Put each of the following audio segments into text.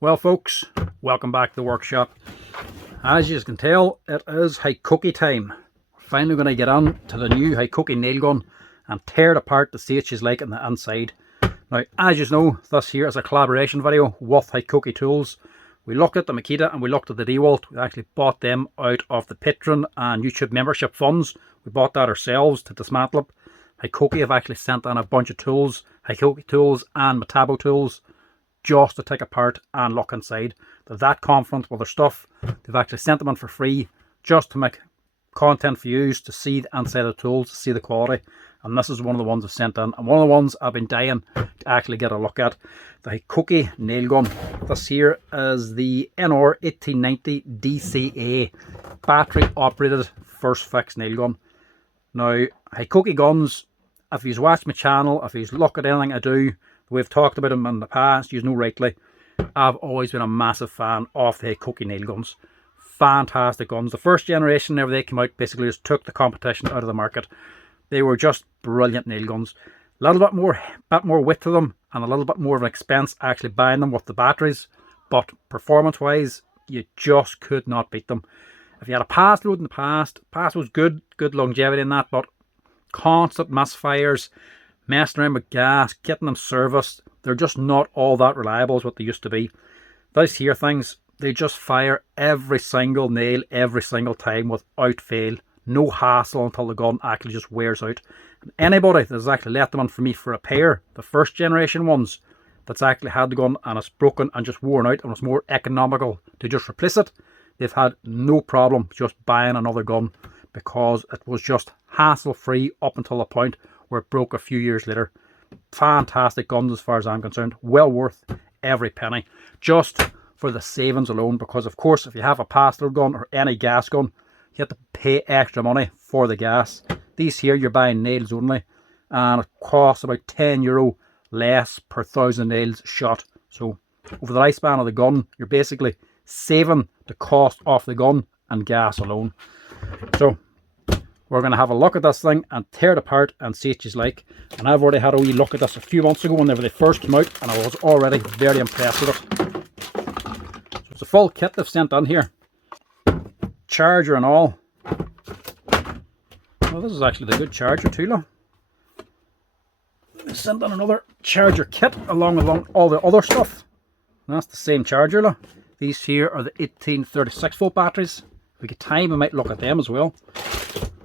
Well folks, welcome back to the workshop. As you can tell, it is Hikoki time. We're finally going to get on to the new Hikoki nail gun and tear it apart to see what she's like on the inside. Now, as you know, this here is a collaboration video with Hikoki tools. We looked at the Makita and we looked at the DeWalt. We actually bought them out of the Patreon and YouTube membership funds. We bought that ourselves to dismantle it. Hikoki have actually sent on a bunch of tools, Hikoki tools and Metabo tools, just to take apart and look inside. They're that confident with their stuff. They've actually sent them on for free just to make content for you to see the inside of the tools, to see the quality. And this is one of the ones I've sent in, and one of the ones I've been dying to actually get a look at. The Hikoki nail gun. This here is the NR1890DCA battery operated first fix nail gun. Now, Hikoki guns, if you've watched my channel, if you've looked at anything I do, we've talked about them in the past, you know rightly, I've always been a massive fan of the Hikoki nail guns. Fantastic guns. The first generation, whenever they came out, basically just took the competition out of the market. They were just brilliant nail guns. A little bit more width to them and a little bit more of an expense actually buying them with the batteries. But performance wise, you just could not beat them. If you had a pass load in the past was good longevity in that, but constant misfires, messing around with gas, getting them serviced, they're just not all that reliable as what they used to be. Those here things, they just fire every single nail every single time without fail. No hassle until the gun actually just wears out. And anybody that's actually let them on for me for a pair, the first generation ones, that's actually had the gun and it's broken and just worn out and it's more economical to just replace it, they've had no problem just buying another gun because it was just hassle free up until the point where it broke a few years later. Fantastic guns as far as I'm concerned. Well worth every penny just for the savings alone, because of course if you have a pass-through gun or any gas gun, you have to pay extra money for the gas. These here you're buying nails only and it costs about €10 less per 1,000 nails shot. So over the lifespan of the gun, you're basically saving the cost of the gun and gas alone. So we're going to have a look at this thing and tear it apart and see what she's like. And I've already had a wee look at this a few months ago whenever they first came out, and I was already very impressed with it. So it's a full kit they've sent on here. Charger and all. Well, this is actually the good charger too, look. They sent on another charger kit along with all the other stuff. And that's the same charger, look. These here are the 1836 volt batteries. If we get time, we might look at them as well.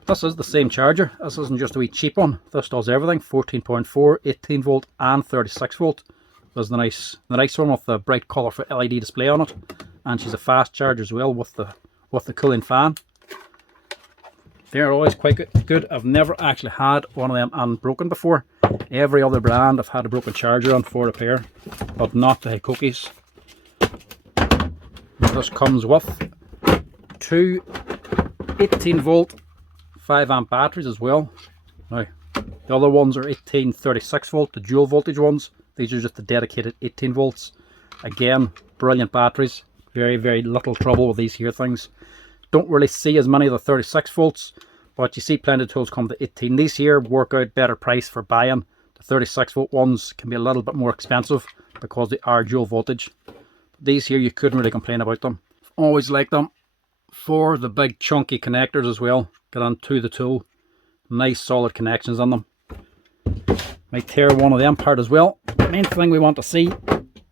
This is the same charger. This isn't just a wee cheap one. This does everything. 14.4, 18 volt and 36 volt. There's the nice one with the bright colourful LED display on it. And she's a fast charger as well with the cooling fan. They're always quite good. I've never actually had one of them unbroken before. Every other brand I've had a broken charger on for repair, but not the Hikokis. This comes with two 18 volt 5 amp batteries as well. Now the other ones are 1836 volt, the dual voltage ones. These are just the dedicated 18 volts. Again, brilliant batteries. Very little trouble with these here things. Don't really see as many of the 36 volts, but you see plenty of tools come to 18. These here work out better price for buying. The 36 volt ones can be a little bit more expensive because they are dual voltage. These here you couldn't really complain about them. Always liked them for the big chunky connectors as well. Get onto the tool. Nice solid connections on them. Might tear one of them apart as well. The main thing we want to see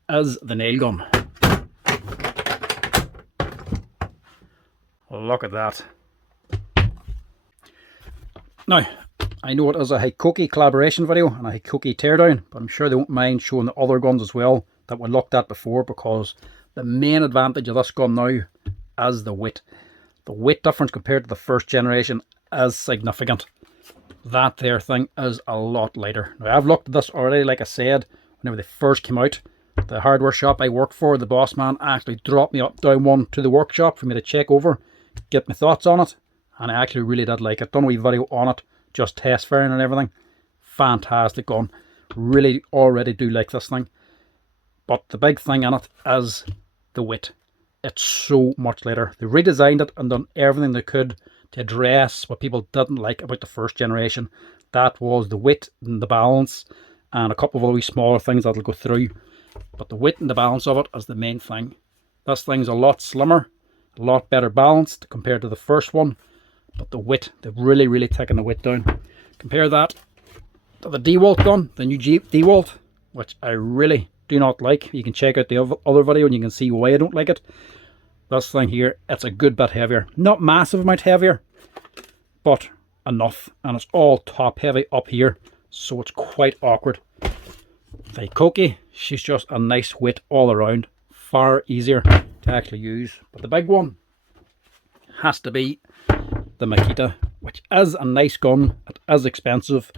is the nail gun. Look at that. Now, I know it is a Hikoki collaboration video and a Hikoki teardown, but I'm sure they won't mind showing the other guns as well that we looked at before, because the main advantage of this gun now is the weight. The weight difference compared to the first generation is significant. That there thing is a lot lighter. Now, I've looked at this already, like I said, whenever they first came out. The hardware shop I worked for, the boss man actually dropped me down one to the workshop for me to check over, get my thoughts on it, and I actually really did like it. Done a wee video on it, just test firing and everything. Fantastic gun. Really already do like this thing. But the big thing in it is the weight. It's so much lighter. They redesigned it and done everything they could to address what people didn't like about the first generation. That was the weight and the balance and a couple of other smaller things that I'll go through. but the weight and the balance of it is the main thing. This thing's a lot slimmer, a lot better balanced compared to the first one, but the weight, they've really taken the weight down. Compare that to the DeWalt gun, the new DeWalt, which I really do not like. You can check out the other video and you can see why I don't like it. This thing here, it's a good bit heavier. Not massive amount heavier, but enough. And it's all top heavy up here, so it's quite awkward. The Hikoki, she's just a nice weight all around. Far easier to actually use. But the big one has to be the Makita, which is a nice gun. It is expensive,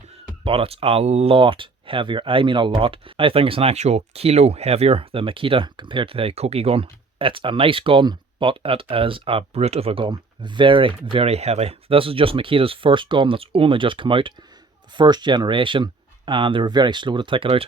but it's a lot heavier. I mean a lot. I think it's an actual kilo heavier, the Makita, compared to the Hikoki gun. It's a nice gun, but it is a brute of a gun. Very heavy. This is just Makita's first gun that's only just come out, the first generation, and they were very slow to take it out.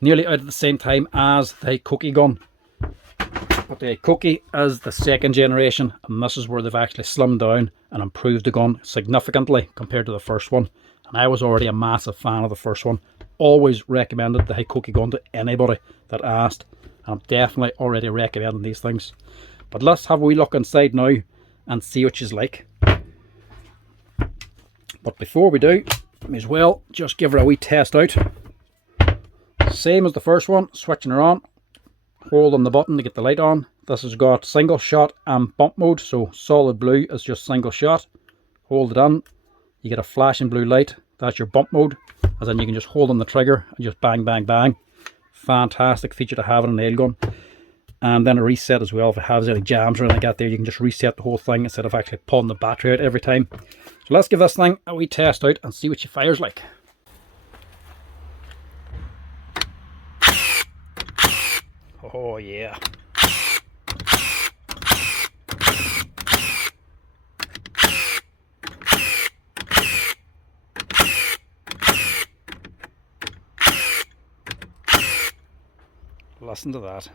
Nearly out at the same time as the Hikoki gun. But the Hikoki is the second generation, and this is where they've actually slimmed down and improved the gun significantly compared to the first one. And I was already a massive fan of the first one. Always recommended the Hikoki gun to anybody that asked. And I'm definitely already recommending these things. But let's have a wee look inside now and see what she's like. But before we do, may as well just give her a wee test out. Same as the first one, switching her on. Hold on the button to get the light on. This has got single shot and bump mode, so solid blue is just single shot. Hold it in, you get a flashing blue light. That's your bump mode, as in you can just hold on the trigger and just bang bang bang. Fantastic feature to have in a nail gun. And then a reset as well. If it has any jams or anything like that there, you can just reset the whole thing instead of actually pulling the battery out every time. So let's give this thing a wee test out and see what she fires like. Oh yeah. Listen to that.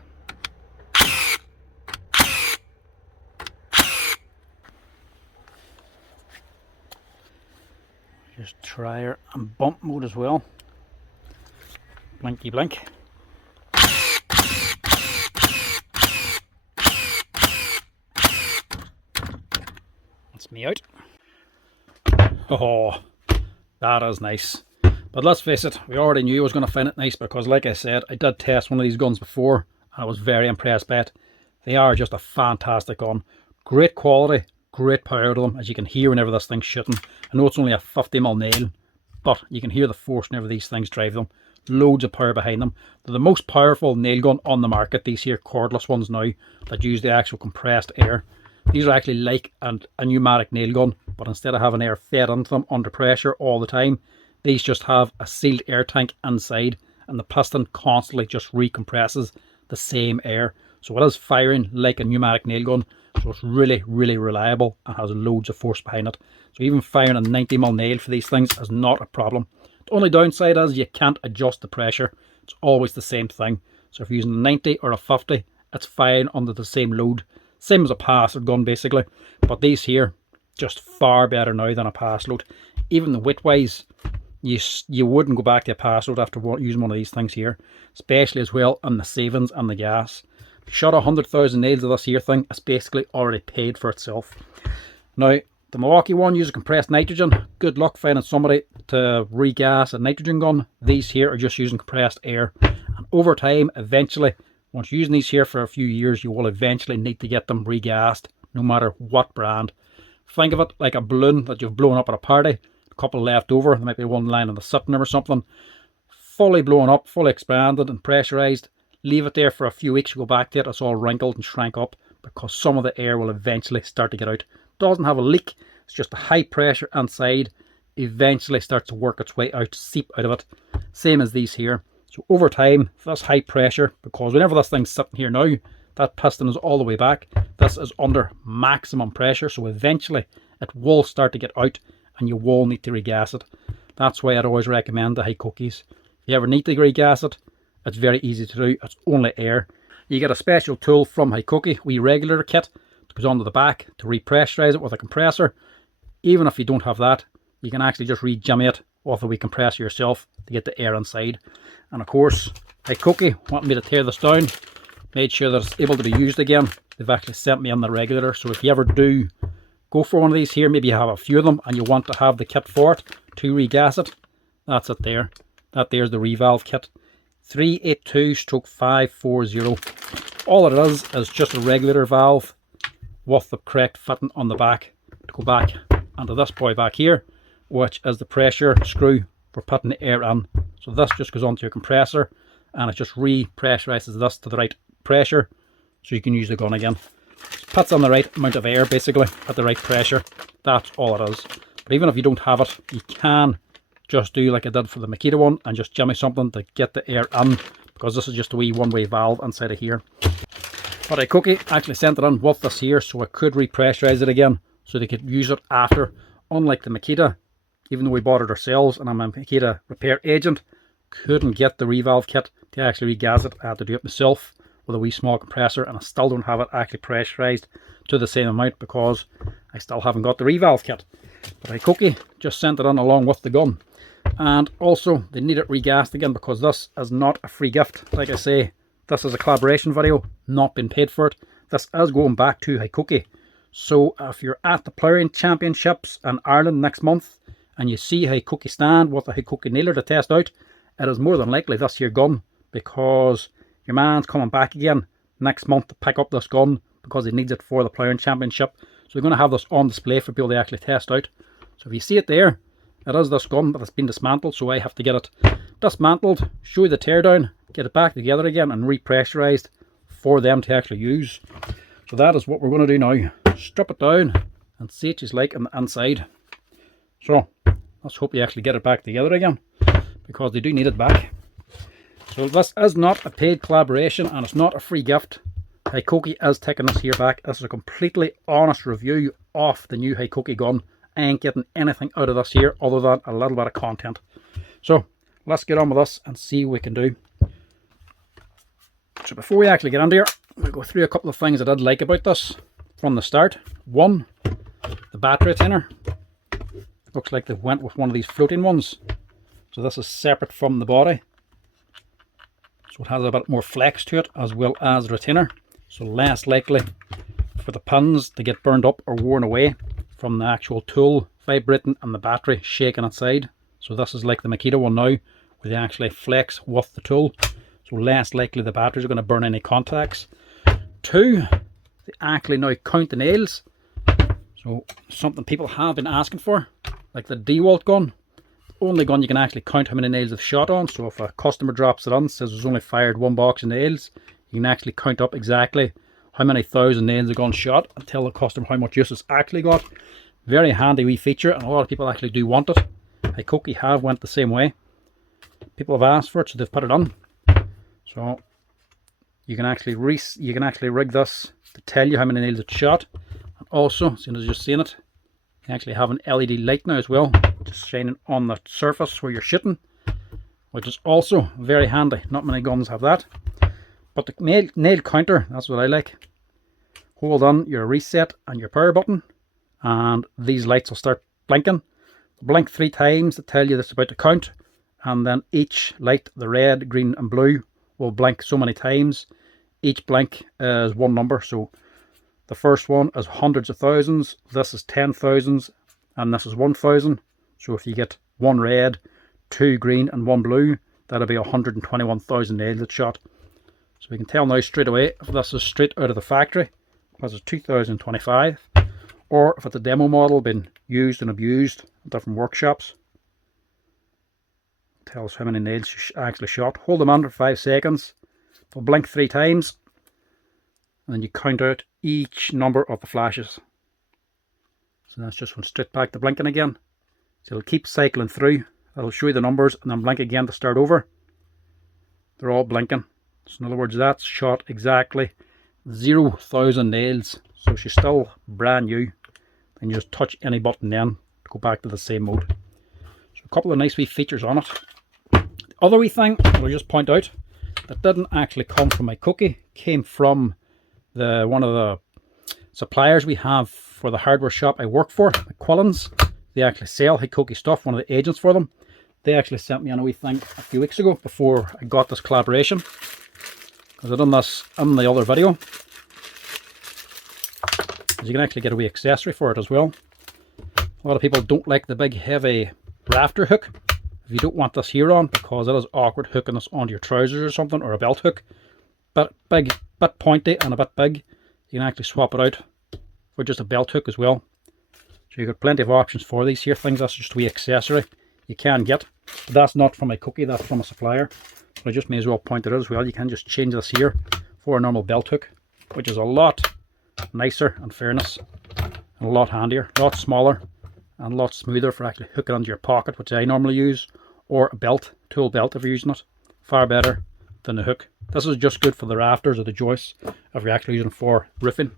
Just try her and bump mode as well. Blinky blink. That's me out. Oh, that is nice. But let's face it, we already knew I was going to find it nice because, like I said, I did test one of these guns before and I was very impressed by it. They are just a fantastic gun. Great quality, great power to them, as you can hear whenever this thing's shooting. I know it's only a 50mm nail, but you can hear the force whenever these things drive them. Loads of power behind them. They're the most powerful nail gun on the market, these here cordless ones now, that use the actual compressed air. These are actually like a pneumatic nail gun, but instead of having air fed into them under pressure all the time, these just have a sealed air tank inside, and the piston constantly just recompresses the same air. So it is firing like a pneumatic nail gun, so it's really reliable and has loads of force behind it. So even firing a 90mm nail for these things is not a problem. The only downside is you can't adjust the pressure. It's always the same thing. So if you're using a 90 or a 50, it's firing under the same load. Same as a pass gun basically. But these here, just far better now than a pass load. Even the weight wise, you wouldn't go back to a pass load after using one of these things here. Especially as well on the savings and the gas. Shot 100,000 nails of this here thing, it's basically already paid for itself. Now, the Milwaukee one uses compressed nitrogen. Good luck finding somebody to regas a nitrogen gun. These here are just using compressed air. And over time, eventually, once using these here for a few years, you will eventually need to get them regassed, no matter what brand. Think of it like a balloon that you've blown up at a party. A couple left over, there might be one lying on the sitting room or something. Fully blown up, fully expanded and pressurized. Leave it there for a few weeks, you go back to it, it's all wrinkled and shrank up because some of the air will eventually start to get out. Doesn't have a leak, it's just a high pressure inside, eventually starts to work its way out, seep out of it. Same as these here. So over time, this high pressure, because whenever this thing's sitting here now, that piston is all the way back. This is under maximum pressure, so eventually it will start to get out and you will need to regas it. That's why I'd always recommend the Hikokis. If you ever need to regas it, it's very easy to do. It's only air. You get a special tool from Hikoki, wee regulator kit, that goes onto the back to repressurize it with a compressor. Even if you don't have that, you can actually just re-jimmy it with a wee compressor yourself to get the air inside. And of course, Hikoki wanted me to tear this down, made sure that it's able to be used again. They've actually sent me in the regulator, so if you ever do go for one of these here, maybe you have a few of them and you want to have the kit for it to regas it, that's it there. That there's the revalve kit. 382/540. All it is just a regulator valve with the correct fitting on the back to go back onto this boy back here, which is the pressure screw for putting the air in. So this just goes onto your compressor and it just repressurizes this to the right pressure so you can use the gun again. It puts on the right amount of air basically at the right pressure. That's all it is. But even if you don't have it, you can just do like I did for the Makita one and just jimmy something to get the air in, because this is just a wee one-way valve inside of here. But Hikoki actually sent it in with this here so I could repressurize it again so they could use it after. Unlike the Makita, even though we bought it ourselves and I'm a Makita repair agent, couldn't get the revalve kit to actually regas it. I had to do it myself with a wee small compressor, and I still don't have it actually pressurized to the same amount because I still haven't got the revalve kit. But Hikoki just sent it in along with the gun. And also they need it regassed again because this is not a free gift. Like I say, this is a collaboration video, not been paid for it. This is going back to Hikoki. So if you're at the Plowing Championships in Ireland next month and you see Hikoki stand with a Hikoki nailer to test out, it is more than likely this here gun, because your man's coming back again next month to pick up this gun because he needs it for the Plowing Championship. So we're going to have this on display for people to actually test out. So if you see it there, it is this gun, but it's been dismantled, so I have to get it dismantled, show you the teardown, get it back together again and repressurized for them to actually use. So that is what we're going to do now. Strip it down and see what it's like on the inside. So let's hope you actually get it back together again, because they do need it back. So this is not a paid collaboration and it's not a free gift. Hikoki is taking this here back. This is a completely honest review of the new Hikoki gun. I ain't getting anything out of this here other than a little bit of content. So let's get on with this and see what we can do. So before we actually get into here, we'll go through a couple of things I did like about this from the start. One, the battery retainer. Looks like they went with one of these floating ones. So this is separate from the body. So it has a bit more flex to it as well as the retainer. So less likely for the pins to get burned up or worn away from the actual tool vibrating and the battery shaking inside. So this is like the Makita one now, where they actually flex with the tool. So less likely the batteries are going to burn any contacts. Two, they actually now count the nails. So something people have been asking for, like the DeWalt gun. Only gun you can actually count how many nails they've shot on. So if a customer drops it on, says there's only fired one box of nails, you can actually count up exactly how many thousand nails the gun shot and tell the customer how much use it's actually got. Very handy wee feature, and a lot of people actually do want it. Hikoki have went the same way. People have asked for it, so they've put it on. So you can actually rig this to tell you how many nails it's shot. And also, as soon as you're seeing it, you can actually have an LED light now as well, just shining on the surface where you're shooting, which is also very handy. Not many guns have that. But the nail counter, that's what I like. Hold on your reset and your power button, and these lights will start blinking. Blink 3 times to tell you this is about to count, and then each light, the red, green and blue, will blink so many times. Each blink is one number. So the first one is hundreds of thousands, this is 10,000s, and this is 1,000. So if you get 1 red, 2 green and 1 blue, that'll be 121,000 nails it's shot. So we can tell now straight away if this is straight out of the factory, because it's 2025, or if it's a demo model been used and abused in different workshops. Tell us how many nails you actually shot. Hold them on for 5 seconds. They'll blink 3 times, and then you count out each number of the flashes. So that's just went straight back to blinking again. So it'll keep cycling through. That'll show you the numbers and then blink again to start over. They're all blinking. So in other words, that's shot exactly 0,000 nails. So she's still brand new. And you just touch any button then to go back to the same mode. So a couple of nice wee features on it. The other wee thing I'll just point out that didn't actually come from Hikoki, came from one of the suppliers we have for the hardware shop I work for, Quillins. They actually sell Hikoki stuff, one of the agents for them. They actually sent me on a wee thing a few weeks ago before I got this collaboration, because I done this in the other video. You can actually get a wee accessory for it as well. A lot of people don't like the big heavy rafter hook. If you don't want this here on, because it is awkward hooking this onto your trousers or something, or a belt hook, but big, bit pointy and a bit big, you can actually swap it out for just a belt hook as well. So you've got plenty of options for these here things. That's just a wee accessory you can get, but that's not from Hikoki, that's from a supplier. So I just may as well point it out as well. You can just change this here for a normal belt hook, which is a lot nicer, in fairness, and a lot handier, a lot smaller and a lot smoother for actually hooking onto your pocket, which I normally use, or a belt, tool belt if you're using it. Far better than the hook. This is just good for the rafters or the joists if you're actually using it for roofing.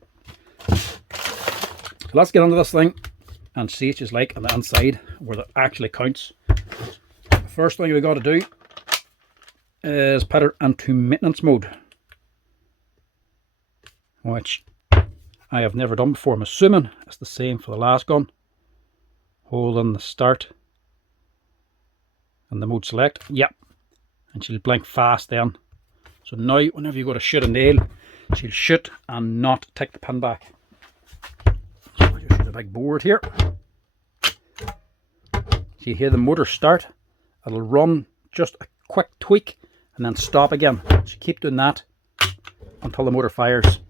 So let's get into this thing and see what it's like on the inside where it actually counts. The first thing we got to do is put it into maintenance mode, which I have never done before. I'm assuming it's the same for the last gun. Hold on the start and the mode select. Yep, and she'll blink fast then. So now whenever you go to shoot a nail, she'll shoot and not take the pin back. So I'll just shoot a big board here. So you hear the motor start, it'll run just a quick tweak and then stop again. So keep doing that until the motor fires.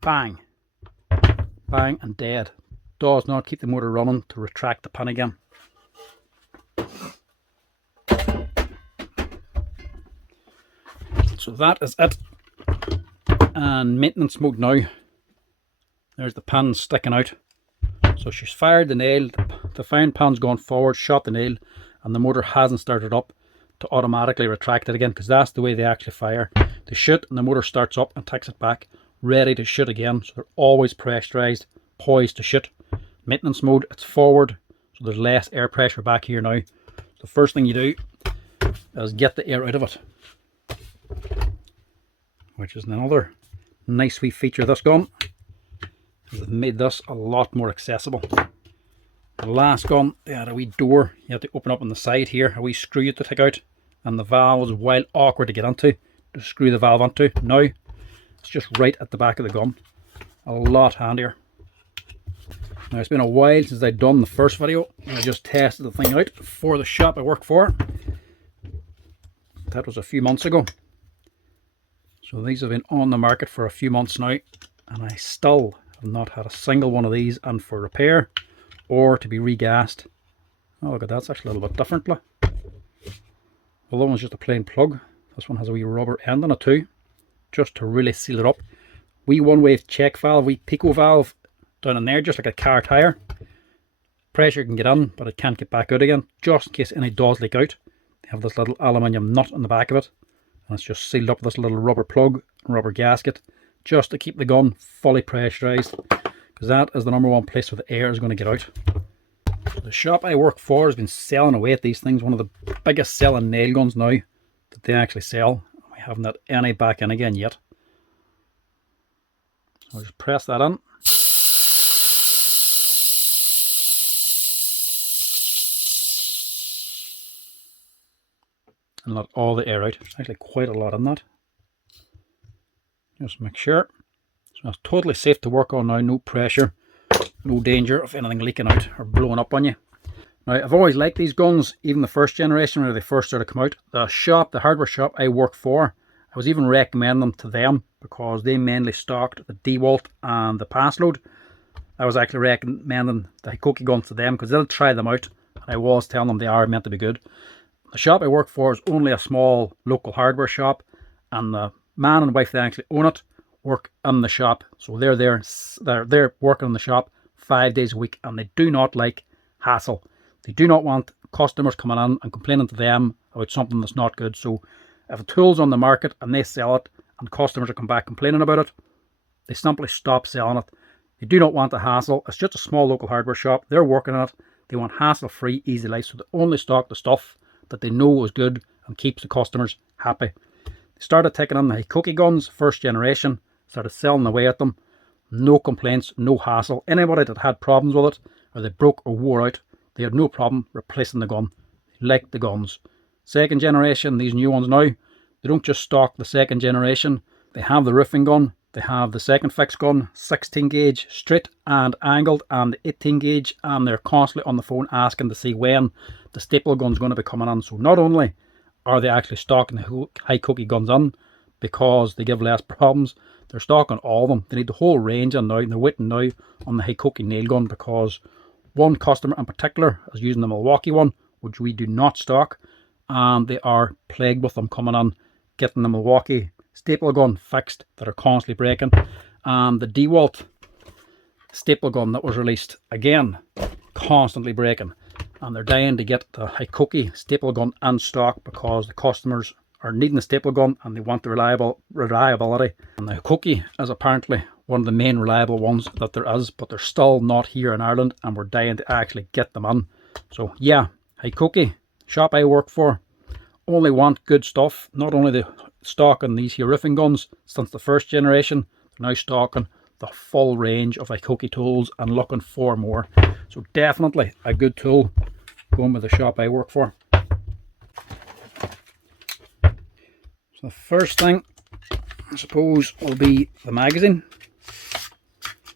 Bang, bang, and dead. Does not keep the motor running to retract the pin again. So that is it. And maintenance mode now. There's the pin sticking out. So she's fired the nail, the firing pin's gone forward, shot the nail, and the motor hasn't started up to automatically retract it again, because that's the way they actually fire. They shoot and the motor starts up and takes it back, ready to shoot again. So they're always pressurized, poised to shoot. Maintenance mode, it's forward, so there's less air pressure back here now. The first thing you do is get the air out of it, which is another nice wee feature of this gun. They've made this a lot more accessible. The last gun, they had a wee door you had to open up on the side here, a wee screw you had to take out, and the valve was wild awkward to get into, to screw the valve onto. Now it's just right at the back of the gun. A lot handier. Now it's been a while since I'd done the first video. I just tested the thing out for the shop I work for. That was a few months ago. So these have been on the market for a few months now, and I still have not had a single one of these in for repair or to be regassed. Oh look at that, it's actually a little bit different. Well, that one's just a plain plug. This one has a wee rubber end on it too, just to really seal it up. Wee one-way check valve, wee pico valve down in there, just like a car tire. Pressure can get in, but it can't get back out again, just in case any does leak out. They have this little aluminium nut on the back of it, and it's just sealed up with this little rubber plug and rubber gasket, just to keep the gun fully pressurized, because that is the number one place where the air is going to get out. So the shop I work for has been selling away at these things, one of the biggest selling nail guns now that they actually sell. We haven't had any back in again yet. So I'll just press that in. And let all the air out. There's actually quite a lot in that. Just make sure. So it's totally safe to work on now, no pressure, no danger of anything leaking out or blowing up on you. Now, I've always liked these guns, even the first generation when they first started to come out. The shop, the hardware shop I work for, I was even recommending them to them because they mainly stocked the DeWalt and the pass load. I was actually recommending the Hikoki guns to them because they'll try them out, and I was telling them they are meant to be good. The shop I work for is only a small local hardware shop, and the man and wife that actually own it work in the shop. So they're working in the shop 5 days a week, and they do not like hassle. They do not want customers coming in and complaining to them about something that's not good. So if a tool's on the market and they sell it and customers are come back complaining about it, they simply stop selling it. They do not want the hassle. It's just a small local hardware shop. They're working on it. They want hassle-free, easy life. So they only stock the stuff that they know is good and keeps the customers happy. They started taking on the Hikoki guns, first generation, started selling away at them. No complaints, no hassle. Anybody that had problems with it or they broke or wore out, they had no problem replacing the gun. They liked the guns. Second generation, these new ones now, they don't just stock the second generation. They have the roofing gun, they have the second fix gun, 16 gauge straight and angled, and the 18 gauge, and they're constantly on the phone asking to see when the staple gun's going to be coming on. So not only are they actually stocking the Hikoki guns on because they give less problems, they're stocking all of them. They need the whole range on now, and they're waiting now on the Hikoki nail gun because one customer in particular is using the Milwaukee one, which we do not stock, and they are plagued with them coming on, getting the Milwaukee staple gun fixed that are constantly breaking, and the DeWalt staple gun that was released, again constantly breaking, and they're dying to get the Hikoki staple gun in stock because the customers are needing the staple gun and they want the reliability. And the Hikoki is apparently one of the main reliable ones that there is, but they're still not here in Ireland, and we're dying to actually get them in. So yeah, Hikoki, shop I work for, only want good stuff. Not only the stocking these here roofing guns since the first generation, they're now stocking the full range of Hikoki tools and looking for more. So definitely a good tool going with the shop I work for. So the first thing I suppose will be the magazine.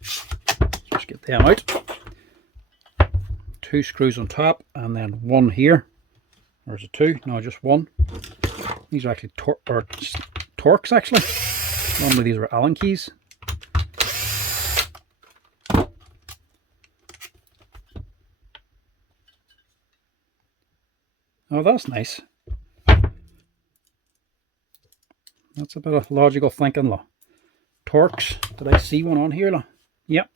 Just get them out. 2 screws on top and then one here. Or is it 2? No, just one. These are actually Torx actually. Normally these are Allen keys. Oh, that's nice. That's a bit of logical thinking, look. Torx. Did I see one on here, look? Yep.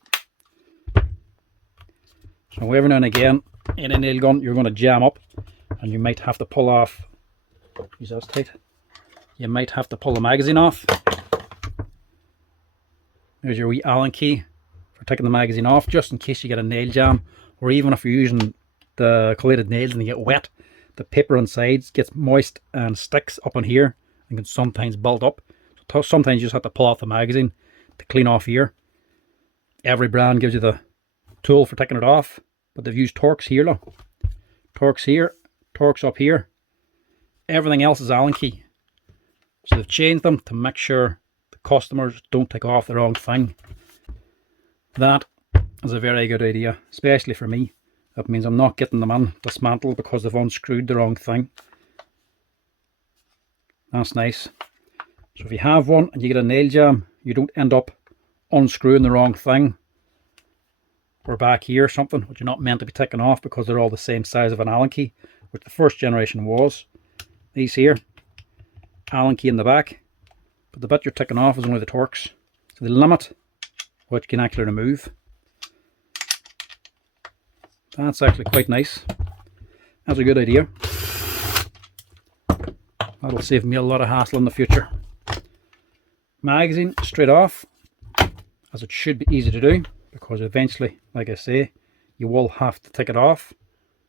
So every now and again, in a nail gun, you're going to jam up, and you might have to pull off. Use that tight. You might have to pull the magazine off. There's your wee Allen key for taking the magazine off, just in case you get a nail jam, or even if you're using the collated nails and they get wet, the paper on sides gets moist and sticks up on here and can sometimes build up. So sometimes you just have to pull off the magazine to clean off here. Every brand gives you the tool for taking it off, but they've used Torx here, look. Torx here, Torx up here. Everything else is Allen key. So they've changed them to make sure the customers don't take off the wrong thing. That is a very good idea, especially for me. That means I'm not getting them in dismantled because they've unscrewed the wrong thing. That's nice. So if you have one and you get a nail jam, you don't end up unscrewing the wrong thing. Or back here something which you're not meant to be taking off because they're all the same size of an Allen key, which the first generation was. These here, Allen key in the back, but the bit you're taking off is only the Torx. So the limit what you can actually remove. That's actually quite nice. That's a good idea. That'll save me a lot of hassle in the future. Magazine straight off, as it should be easy to do, because eventually, like I say, you will have to take it off.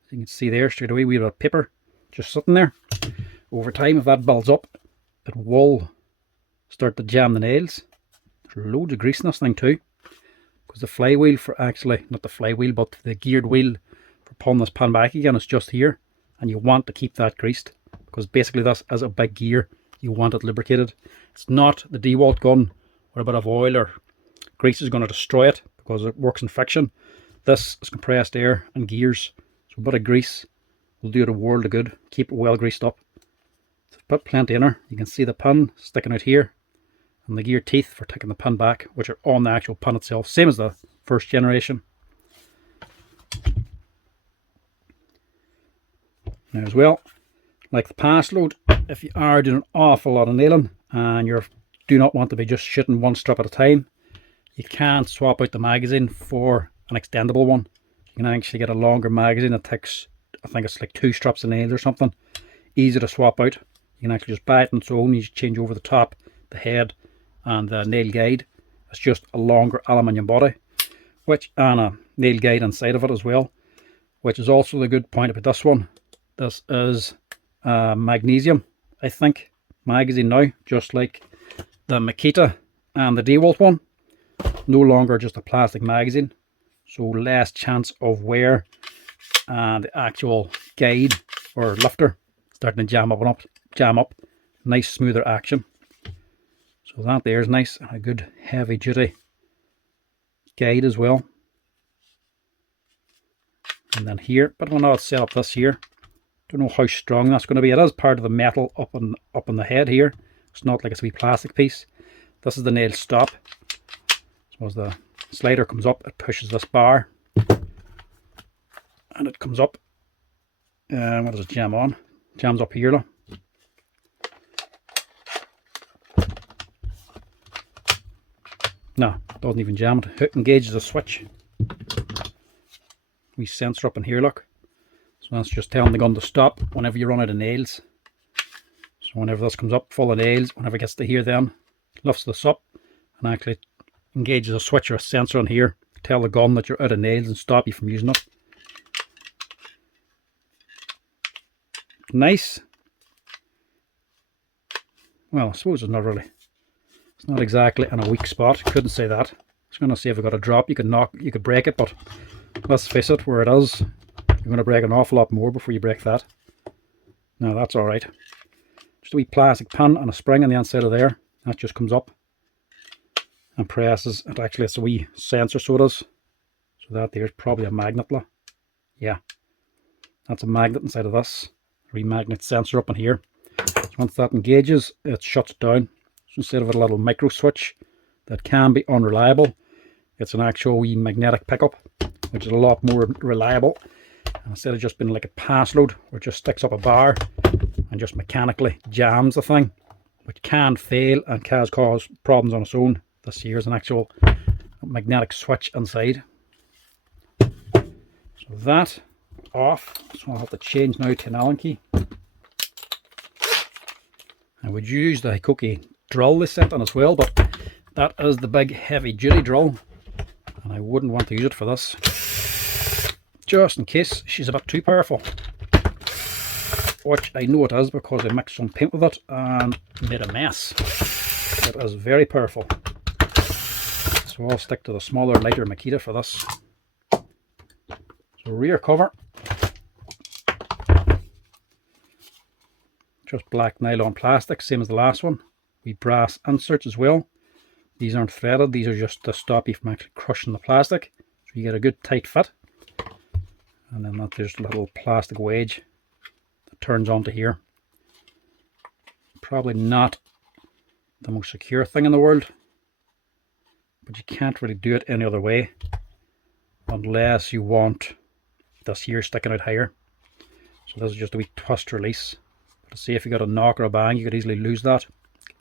As you can see there straight away, we have a paper just sitting there. Over time, if that builds up, it will start to jam the nails. There's loads of grease in this thing too, because the flywheel for actually, not the flywheel, but the geared wheel for pulling this pan back again is just here, and you want to keep that greased, because basically this is a big gear. You want it lubricated. It's not the DeWalt gun where a bit of oil or grease is going to destroy it because it works in friction. This is compressed air and gears, so a bit of grease will do it a world of good. Keep it well greased up. So put plenty in there. You can see the pin sticking out here and the gear teeth for taking the pin back, which are on the actual pin itself, same as the first generation. Now as well, like the pass load, if you are doing an awful lot of nailing and you do not want to be just shooting one strip at a time, you can swap out the magazine for an extendable one. You can actually get a longer magazine that takes, I think it's like 2 strips of nails or something. Easy to swap out. You can actually just buy it on its own. You just change over the top, the head and the nail guide. It's just a longer aluminium body, which, and a nail guide inside of it as well, which is also the good point about this one. This is magnesium, I think, magazine now, just like the Makita and the DeWalt one. No longer just a plastic magazine. so less chance of wear and the actual guide or lifter starting to jam up. Nice smoother action. So that there is nice, and a good heavy duty guide as well. And then here, but when I set up this here, don't know how strong that's going to be. It is part of the metal up on the head here. It's not like it's a wee plastic piece. This is the nail stop. So as the slider comes up, it pushes this bar, and it comes up. What does it jam on? Jams up here, look. No, it doesn't even jam it. It engages the switch. We sensor up in here, look. So that's just telling the gun to stop whenever you run out of nails. So whenever this comes up full of nails, whenever it gets to here, then lifts this up and actually engages a switch or a sensor on here to tell the gun that you're out of nails and stop you from using it. Nice. Well, I suppose it's not really. It's not exactly in a weak spot. Couldn't say that. I was going to say if it got a drop, you could break it, but let's face it, where it is, you're going to break an awful lot more before you break that. Now that's alright. Just a wee plastic pin and a spring on the inside of there. That just comes up and presses. And actually it's a wee sensor, so it is. So that there's probably a magnet. Yeah, that's a magnet inside of this. A wee magnet sensor up in here. So once that engages, it shuts down. So instead of a little micro switch that can be unreliable, it's an actual wee magnetic pickup, which is a lot more reliable. And instead of just being like a pass load where it just sticks up a bar and just mechanically jams the thing, which can fail and can cause problems on its own, this here is an actual magnetic switch inside. So that off. So I'll have to change now to an Allen key. I would use the Hikoki drill they sent on as well, but that is the big heavy duty drill and I wouldn't want to use it for this, just in case she's a bit too powerful, which I know it is because I mixed some paint with it and made a mess. It is very powerful, so I'll stick to the smaller, lighter Makita for this. So rear cover, just black nylon plastic, same as the last one. We brass inserts as well. These aren't threaded, these are just to stop you from actually crushing the plastic, so you get a good tight fit. And then there's a little plastic wedge that turns onto here. Probably not the most secure thing in the world, but you can't really do it any other way unless you want this here sticking out higher. So this is just a wee twist release. But say if you got a knock or a bang, you could easily lose that.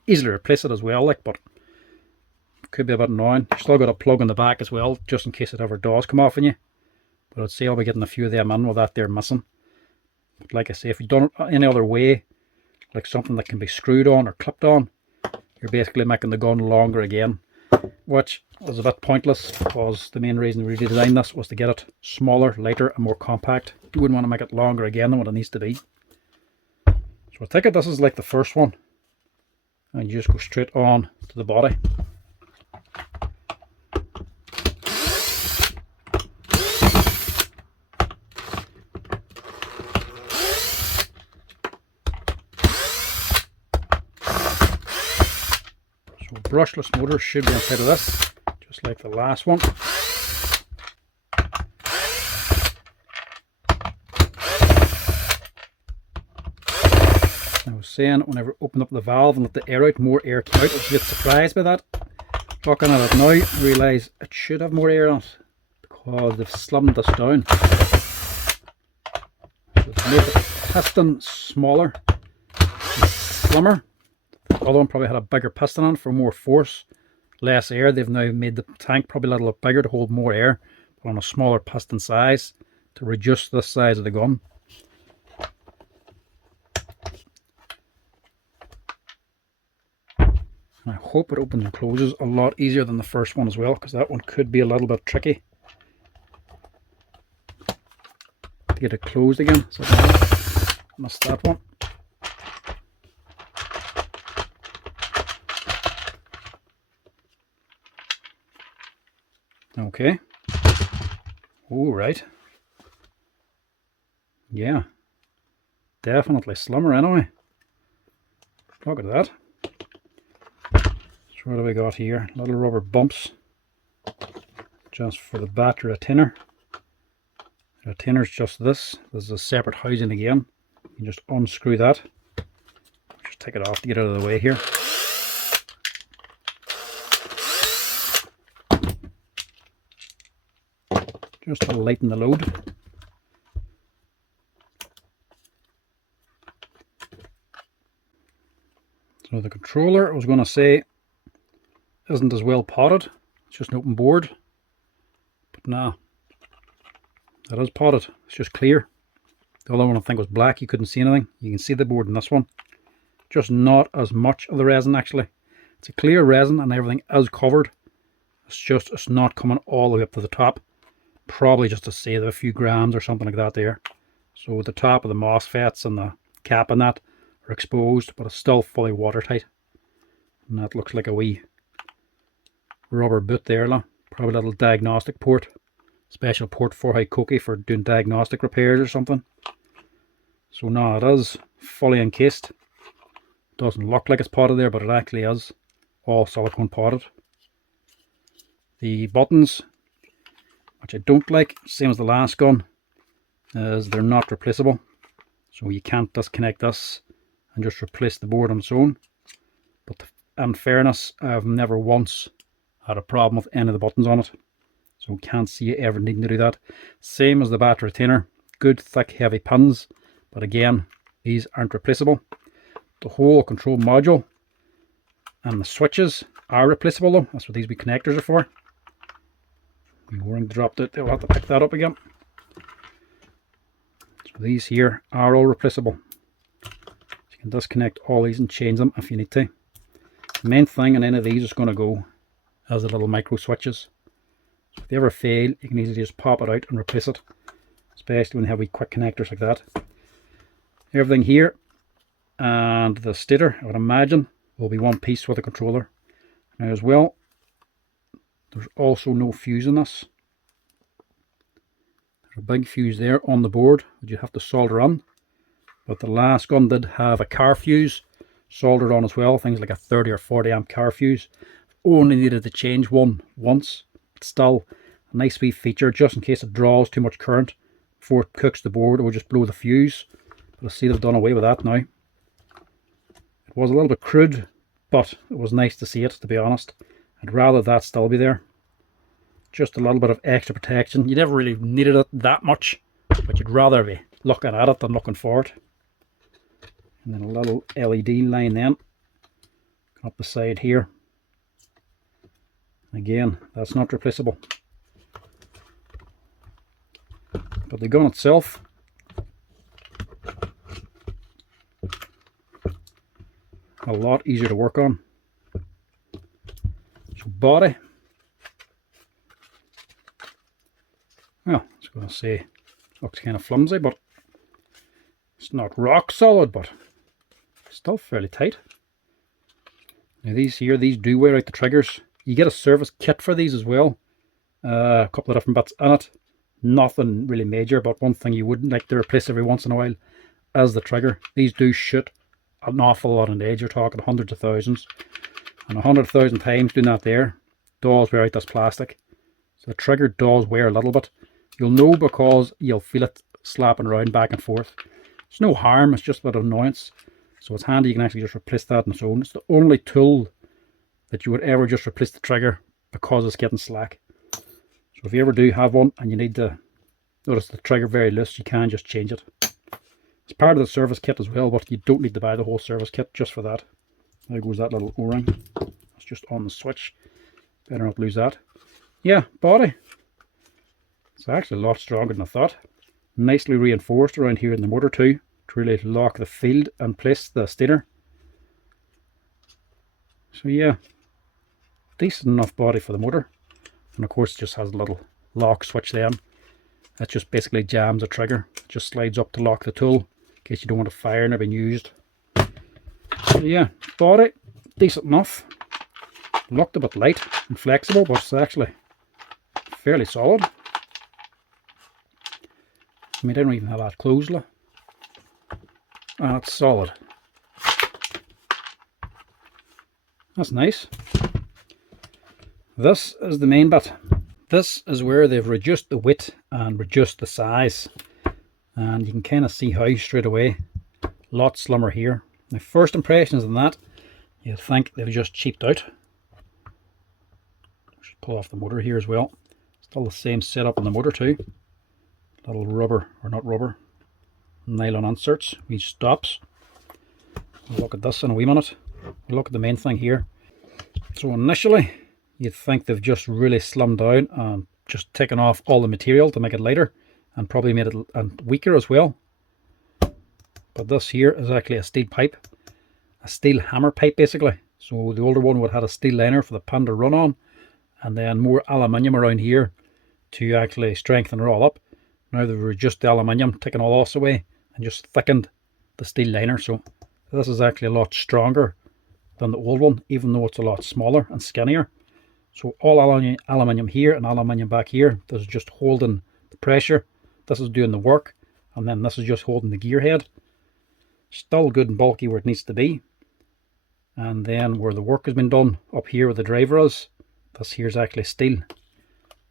Easily replace it as well, like, but it could be a bit annoying. You still got a plug in the back as well, just in case it ever does come off on you. But I'd say I'll be getting a few of them in with that there missing. But like I say, if you done it any other way, like something that can be screwed on or clipped on, you're basically making the gun longer again, which was a bit pointless because the main reason we redesigned this was to get it smaller, lighter and more compact. You wouldn't want to make it longer again than what it needs to be. So I think this is like the first one, and you just go straight on to the body. So brushless motor should be inside of this, just like the last one. I was saying, whenever I open up the valve and let the air out, more air came out. I was a bit surprised by that. Looking at it now, I realise it should have more air in it because they've slimmed this down. So they've made the piston smaller and slimmer. The other one probably had a bigger piston on it for more force, less air. They've now made the tank probably a little bit bigger to hold more air, but on a smaller piston size to reduce the size of the gun. And I hope it opens and closes a lot easier than the first one as well, because that one could be a little bit tricky to get it closed again. So I missed that one. Okay. Oh, right. Yeah. Definitely slimmer anyway. Look at that. So what do we got here? Little rubber bumps. Just for the battery tinner. The tinner's just this. This is a separate housing again. You can just unscrew that. Just take it off to get out of the way here. Just to lighten the load. So the controller, I was going to say, isn't as well potted. It's just an open board. But nah, that is potted. It's just clear. The other one I think was black. You couldn't see anything. You can see the board in this one. Just not as much of the resin actually. It's a clear resin and everything is covered. It's not coming all the way up to the top. Probably just to save a few grams or something like that there. So the top of the MOSFETs and the cap and that are exposed, but it's still fully watertight. And that looks like a wee rubber boot there, probably a little diagnostic port. Special port for Hikoki for doing diagnostic repairs or something. So now it is fully encased. Doesn't look like it's potted there, but it actually is all silicone potted. The buttons, which I don't like, same as the last gun, is they're not replaceable. So you can't disconnect this and just replace the board on its own. But in fairness, I've never once had a problem with any of the buttons on it. So can't see you ever needing to do that. Same as the battery retainer. Good, thick, heavy pins. But again, these aren't replaceable. The whole control module and the switches are replaceable though. That's what these wee connectors are for. The O-ring dropped it. They'll have to pick that up again. So these here are all replaceable. You can disconnect all these and change them if you need to. The main thing in any of these is going to go as the little micro switches. So if they ever fail, you can easily just pop it out and replace it. Especially when you have wee quick connectors like that. Everything here and the stator, I would imagine, will be one piece with the controller. Now as well, there's also no fuse in this. There's a big fuse there on the board that you have to solder on. But the last gun did have a car fuse soldered on as well. Things like a 30 or 40 amp car fuse. Only needed to change one once. But still a nice wee feature just in case it draws too much current. Before it cooks the board, it will just blow the fuse. But I see they've done away with that now. It was a little bit crude, but it was nice to see it, to be honest. I'd rather that still be there. Just a little bit of extra protection. You never really needed it that much, but you'd rather be looking at it than looking for it. And then a little LED line then up the side here. Again, that's not replaceable. But the gun itself, a lot easier to work on. So body, well, I was going to say looks kind of flimsy, but it's not rock solid, but still fairly tight. Now these here, these do wear out the triggers. You get a service kit for these as well. A couple of different bits in it. Nothing really major, but one thing you wouldn't like to replace every once in a while is the trigger. These do shoot an awful lot on the edge. You're talking hundreds of thousands. And 100,000 times doing that there does wear out this plastic. So the trigger does wear a little bit. You'll know because you'll feel it slapping around back and forth. It's no harm, it's just a bit of annoyance. So it's handy you can actually just replace that on its own. It's the only tool that you would ever just replace the trigger because it's getting slack. So if you ever do have one and you need to notice the trigger very loose, you can just change it. It's part of the service kit as well, but you don't need to buy the whole service kit just for that. There goes that little O-ring. It's just on the switch. Better not lose that. Yeah, body. It's actually a lot stronger than I thought. Nicely reinforced around here in the motor too, to really lock the field and place the stator. So yeah, decent enough body for the motor. And of course it just has a little lock switch then. That just basically jams the trigger. It just slides up to lock the tool in case you don't want to fire and it being used. So yeah, body, decent enough. Looked a bit light and flexible, but it's actually fairly solid. I mean, I don't even have that closed. And it's solid. That's nice. This is the main bit. This is where they've reduced the width and reduced the size. And you can kind of see how straight away. A lot slimmer here. Now, first impressions on that, you'd think they've just cheaped out. Just pull off the motor here as well. Still the same setup on the motor too. Little rubber, or not rubber, nylon inserts, these stops. We'll look at this in a wee minute. We'll look at the main thing here. So initially, you'd think they've just really slimmed down and just taken off all the material to make it lighter, and probably made it weaker as well. But this here is actually a steel pipe, a steel hammer pipe basically. So the older one would have had a steel liner for the pin to run on, and then more aluminium around here to actually strengthen it all up. Now they've reduced the aluminium, taken all else away, and just thickened the steel liner. So this is actually a lot stronger than the old one, even though it's a lot smaller and skinnier. So all aluminium here and aluminium back here. This is just holding the pressure. This is doing the work, and then this is just holding the gear head. Still good and bulky where it needs to be. And then where the work has been done, up here where the driver is, this here is actually steel.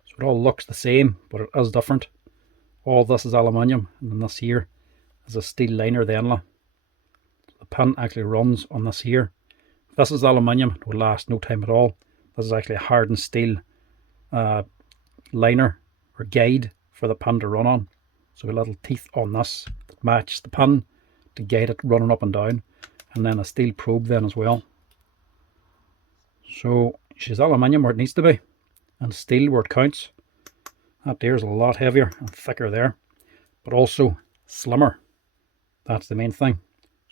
So it all looks the same, but it is different. All this is aluminium, and then this here is a steel liner then. So the pin actually runs on this here. This is aluminium, it will last no time at all. This is actually a hardened steel liner or guide for the pin to run on. So a little teeth on this that match the pin to guide it running up and down, and then a steel probe then as well. So she's aluminium where it needs to be, and steel where it counts. That there is a lot heavier and thicker there, but also slimmer. That's the main thing.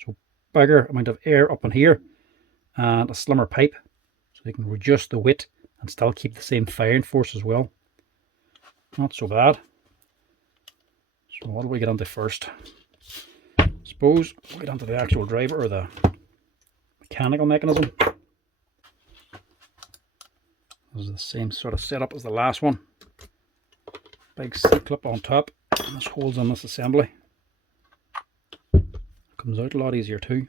So bigger amount of air up in here, and a slimmer pipe, so you can reduce the weight and still keep the same firing force as well. Not so bad. So what do we get onto first? I suppose we'll get onto the actual driver, or the mechanical mechanism. This is the same sort of setup as the last one. Big C-clip on top, and this holds on this assembly. Comes out a lot easier too.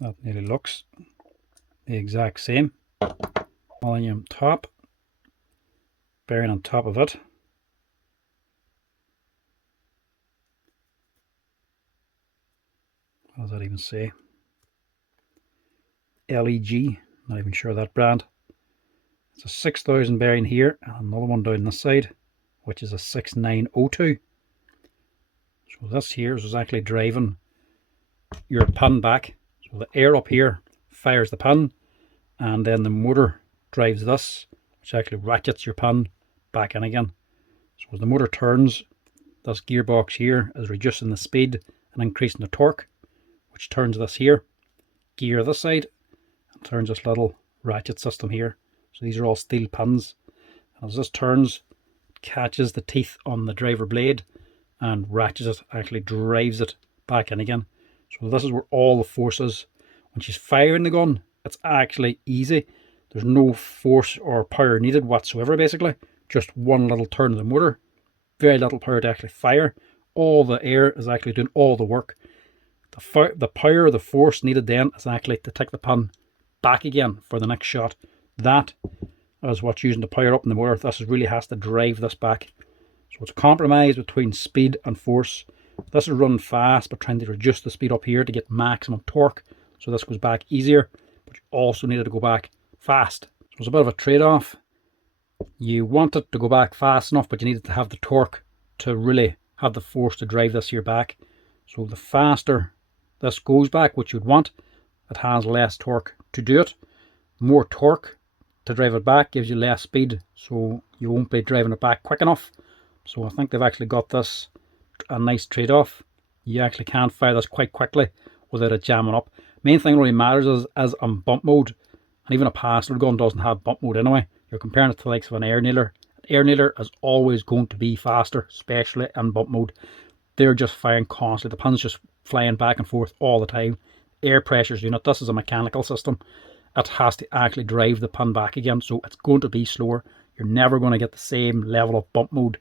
That nearly looks the exact same. Aluminium top, bearing on top of it. What does that even say? LEG, not even sure that brand. It's a 6000 bearing here, and another one down this side, which is a 6902. So this here is actually driving your pin back. So the air up here fires the pin, and then the motor drives this, which actually ratchets your pin back in again. So as the motor turns, this gearbox here is reducing the speed and increasing the torque, which turns this here, gear this side, and turns this little ratchet system here. So these are all steel pins, and as this turns, it catches the teeth on the driver blade and ratchets it, actually drives it back in again. So this is where all the force is. When she's firing the gun, it's actually easy. There's no force or power needed whatsoever basically. Just one little turn of the motor. Very little power to actually fire. All the air is actually doing all the work. The power, the force needed then is actually to take the pin back again for the next shot. That is what's using the power up in the motor. This really has to drive this back. So it's a compromise between speed and force. This is running fast, but trying to reduce the speed up here to get maximum torque. So this goes back easier, but you also needed to go back fast. So it's a bit of a trade-off. You want it to go back fast enough, but you needed to have the torque to really have the force to drive this here back. So the faster this goes back, which you'd want, it has less torque to do it. More torque to drive it back gives you less speed, so you won't be driving it back quick enough. So I think they've actually got this a nice trade-off. You actually can fire this quite quickly without it jamming up. Main thing really matters is as on bump mode, and even a passenger gun doesn't have bump mode anyway. You're comparing it to the likes of an air nailer. An air nailer is always going to be faster, especially in bump mode. They're just firing constantly. The pin's just flying back and forth all the time. Air pressure's unit. This is a mechanical system. It has to actually drive the pin back again, so it's going to be slower. you're never going to get the same level of bump mode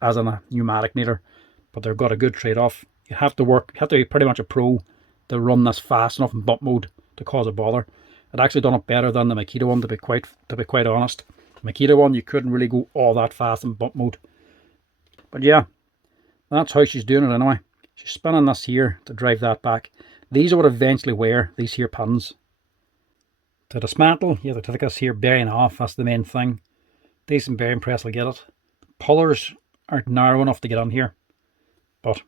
as in a pneumatic nailer, but they've got a good trade-off. You have to be pretty much a pro to run this fast enough in bump mode to cause a bother. I'd actually done it better than the Makita one, to be quite honest. The Makita one, you couldn't really go all that fast in bump mode. But yeah, that's how she's doing it anyway. She's spinning this here to drive that back. These are what eventually wear, these here pins. To dismantle, you have to take this here bearing off, that's the main thing. Decent bearing press will get it. Pullers aren't narrow enough to get on here, but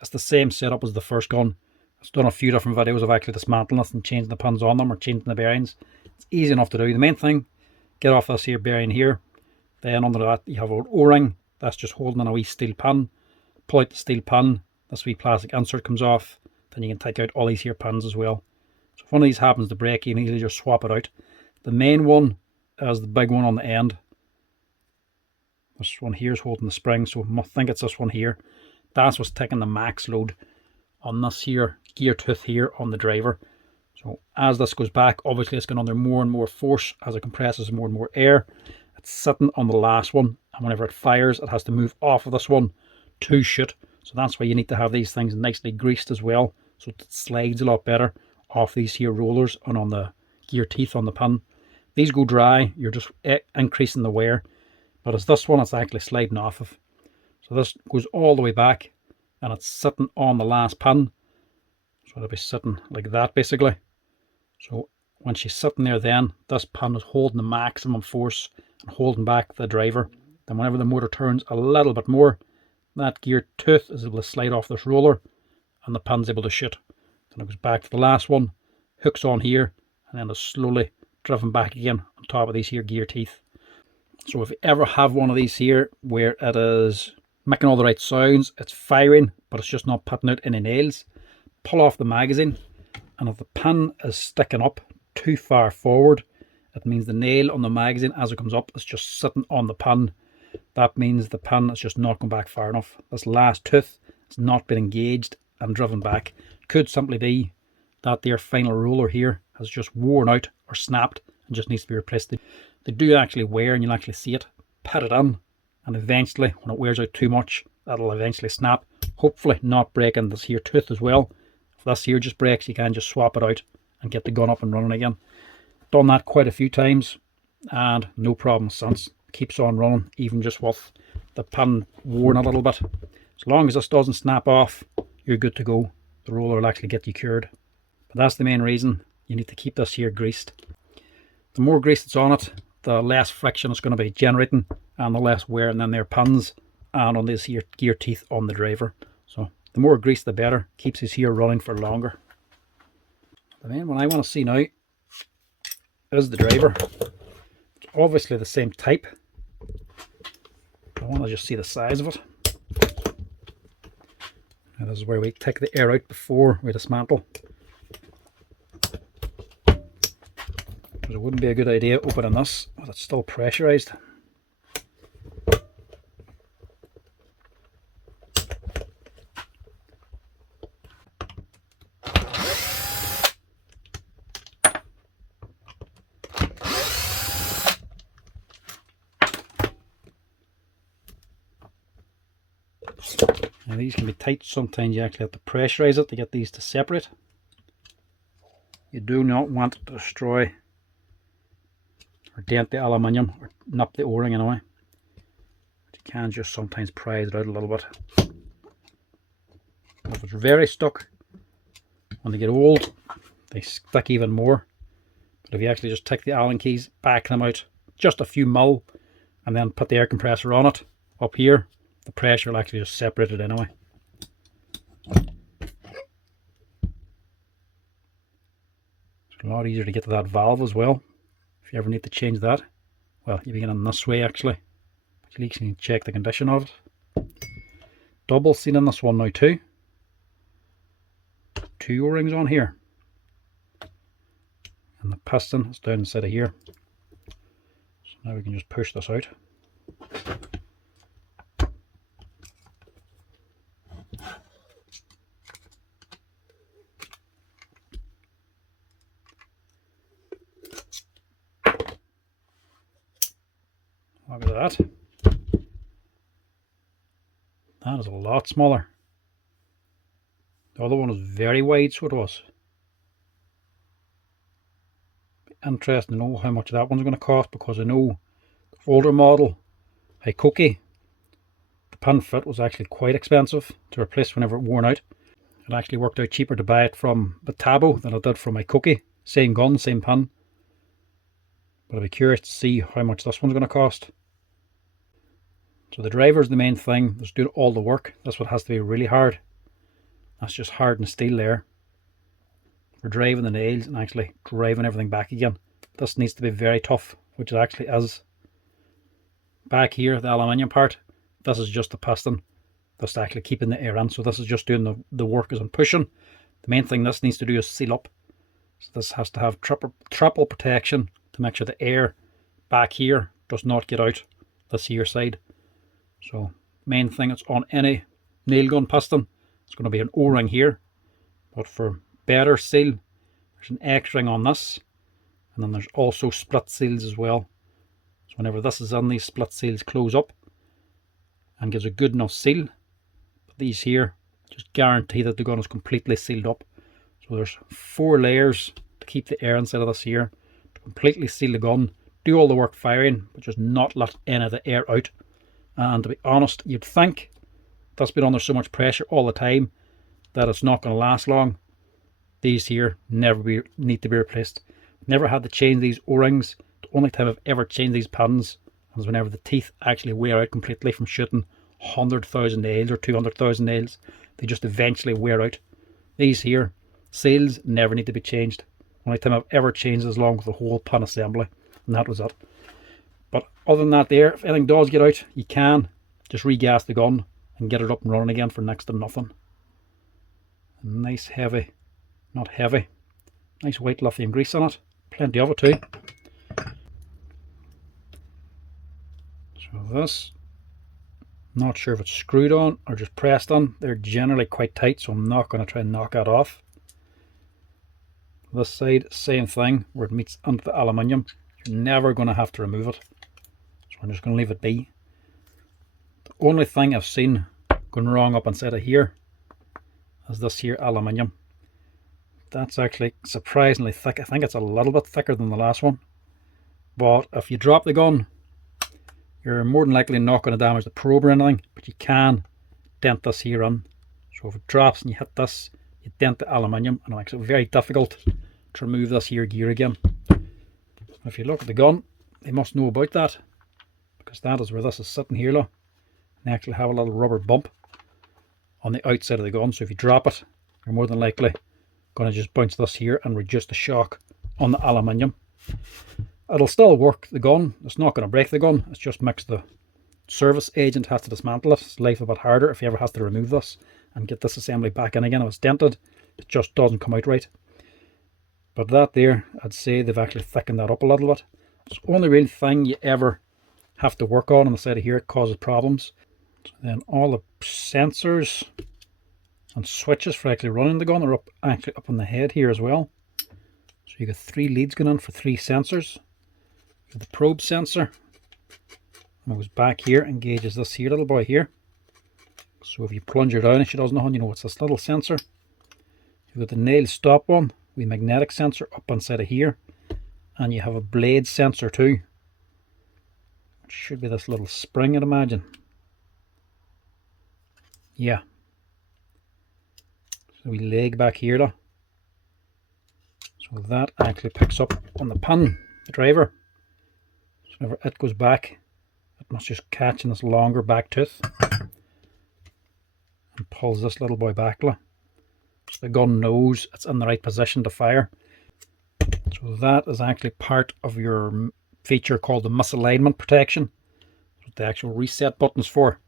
it's the same setup as the first gun. I've done a few different videos of actually dismantling this and changing the pins on them or changing the bearings. It's easy enough to do. The main thing, get off this here bearing here. Then under that you have an O-ring, that's just holding in a wee steel pin. Pull out the steel pin, this wee plastic insert comes off. Then you can take out all these here pins as well. So if one of these happens to break, you can easily just swap it out. The main one is the big one on the end. This one here is holding the spring, so I think it's this one here. That's what's taking the max load on this here gear tooth here on the driver. So as this goes back, obviously it's going under more and more force as it compresses more and more air. It's sitting on the last one, and whenever it fires, it has to move off of this one to shoot. So that's why you need to have these things nicely greased as well, so it slides a lot better off these here rollers and on the gear teeth on the pin. These go dry, you're just increasing the wear, but it's this one it's actually sliding off of. So this goes all the way back and it's sitting on the last pin. So it'll be sitting like that basically. So when she's sitting there, then this pin is holding the maximum force and holding back the driver. Then whenever the motor turns a little bit more, that gear tooth is able to slide off this roller and the pin's able to shoot. Then it goes back to the last one, hooks on here, and then it's slowly driven back again on top of these here gear teeth. So if you ever have one of these here where it is making all the right sounds, it's firing, but it's just not putting out any nails, pull off the magazine, and if the pin is sticking up too far forward, it means the nail on the magazine as it comes up is just sitting on the pin. That means the pin is just not going back far enough. This last tooth has not been engaged and driven back. It could simply be that their final roller here has just worn out or snapped and just needs to be replaced. They do actually wear, and you'll actually see it. Put it in, and eventually when it wears out too much, that'll eventually snap, hopefully not breaking this here tooth as well. If this here just breaks, you can just swap it out and get the gun up and running again. Done that quite a few times and no problem since. Keeps on running even just with the pin worn a little bit. As long as this doesn't snap off, you're good to go. The roller will actually get you cured. But that's the main reason you need to keep this here greased. The more grease that's on it, the less friction it's going to be generating and the less wear and then their pins and on these here gear teeth on the driver. So the more grease the better, keeps this here running for longer. The main one I want to see now is the driver. It's obviously the same type. I want to just see the size of it. Now this is where we take the air out before we dismantle. Because it wouldn't be a good idea opening this with it's still pressurized. Now these can be tight, sometimes you actually have to pressurize it to get these to separate. You do not want to destroy or dent the aluminium or nip the O-ring anyway. But you can just sometimes prise it out a little bit. If it's very stuck, when they get old, they stick even more. But if you actually just take the Allen keys, back them out just a few mil, and then put the air compressor on it up here, the pressure will actually just separate it anyway. It's a lot easier to get to that valve as well. If you ever need to change that, well, you begin in this way actually. But at least you can check the condition of it. Double seat in this one now too. 2 O-rings on here. And the piston is down inside of here. So now we can just push this out. Look at that. That is a lot smaller. The other one was very wide, so it was. Interesting to know how much that one's going to cost, because I know the older model, Hikoki, the pin fit was actually quite expensive to replace whenever it worn out. It actually worked out cheaper to buy it from Metabo than it did from Hikoki. Same gun, same pin. But I'd be curious to see how much this one's going to cost. So the driver's the main thing. That's doing all the work. That's what has to be really hard. That's just hardened steel there. For driving the nails and actually driving everything back again. This needs to be very tough, which it actually is. Back here, the aluminium part, this is just the piston. That's actually keeping the air in. So this is just doing the work as I'm pushing. The main thing this needs to do is seal up. So this has to have triple protection to make sure the air back here does not get out this here side. So main thing that's on any nail gun piston, it's going to be an O-ring here. But for better seal, there's an X-ring on this, and then there's also split seals as well. So whenever this is on, these split seals close up and gives a good enough seal. But these here just guarantee that the gun is completely sealed up. So there's 4 layers to keep the air inside of this here, to completely seal the gun, do all the work firing, but just not let any of the air out. And to be honest, you'd think that's been under so much pressure all the time that it's not going to last long. These here need to be replaced. Never had to change these O-rings. The only time I've ever changed these pins is whenever the teeth actually wear out completely from shooting 100,000 nails or 200,000 nails. They just eventually wear out. These here, seals never need to be changed. Only time I've ever changed is along with the whole pin assembly, and that was it. But other than that there, if anything does get out, you can just regas the gun and get it up and running again for next to nothing. Nice heavy, not heavy, nice white lithium grease on it. Plenty of it too. So this, not sure if it's screwed on or just pressed on. They're generally quite tight, so I'm not going to try and knock that off. This side, same thing, where it meets into the aluminium. You're never going to have to remove it. So I'm just going to leave it be. The only thing I've seen going wrong up inside of here is this here aluminium. That's actually surprisingly thick. I think it's a little bit thicker than the last one. But if you drop the gun, you're more than likely not going to damage the probe or anything, but you can dent this here in. So if it drops and you hit this, you dent the aluminium, and it makes it very difficult to remove this here gear again. If you look at the gun, they must know about that, because that is where this is sitting here, look. They actually have a little rubber bump on the outside of the gun, so if you drop it, you're more than likely going to just bounce this here and reduce the shock on the aluminium. It'll still work the gun, it's not going to break the gun, it's just makes the service agent has to dismantle it. It's life a bit harder if he ever has to remove this and get this assembly back in again. If it's dented, it just doesn't come out right. But that there, I'd say they've actually thickened that up a little bit. It's the only real thing you ever have to work on the side of here. It causes problems. So then all the sensors and switches for actually running the gun are actually up on the head here as well. So you got 3 leads going on for 3 sensors. You have the probe sensor. And it goes back here, engages this here little boy here. So if you plunge her down and she doesn't know, you know it's this little sensor. You've got the nail stop one with magnetic sensor up inside of here. And you have a blade sensor too. It should be this little spring, I'd imagine. Yeah. So we leg back here though. So that actually picks up on the pin, the driver. So whenever it goes back, it must just catch in this longer back tooth and pulls this little boy back. So the gun knows it's in the right position to fire. So that is actually part of your feature called the misalignment protection. That's what the actual reset button's for.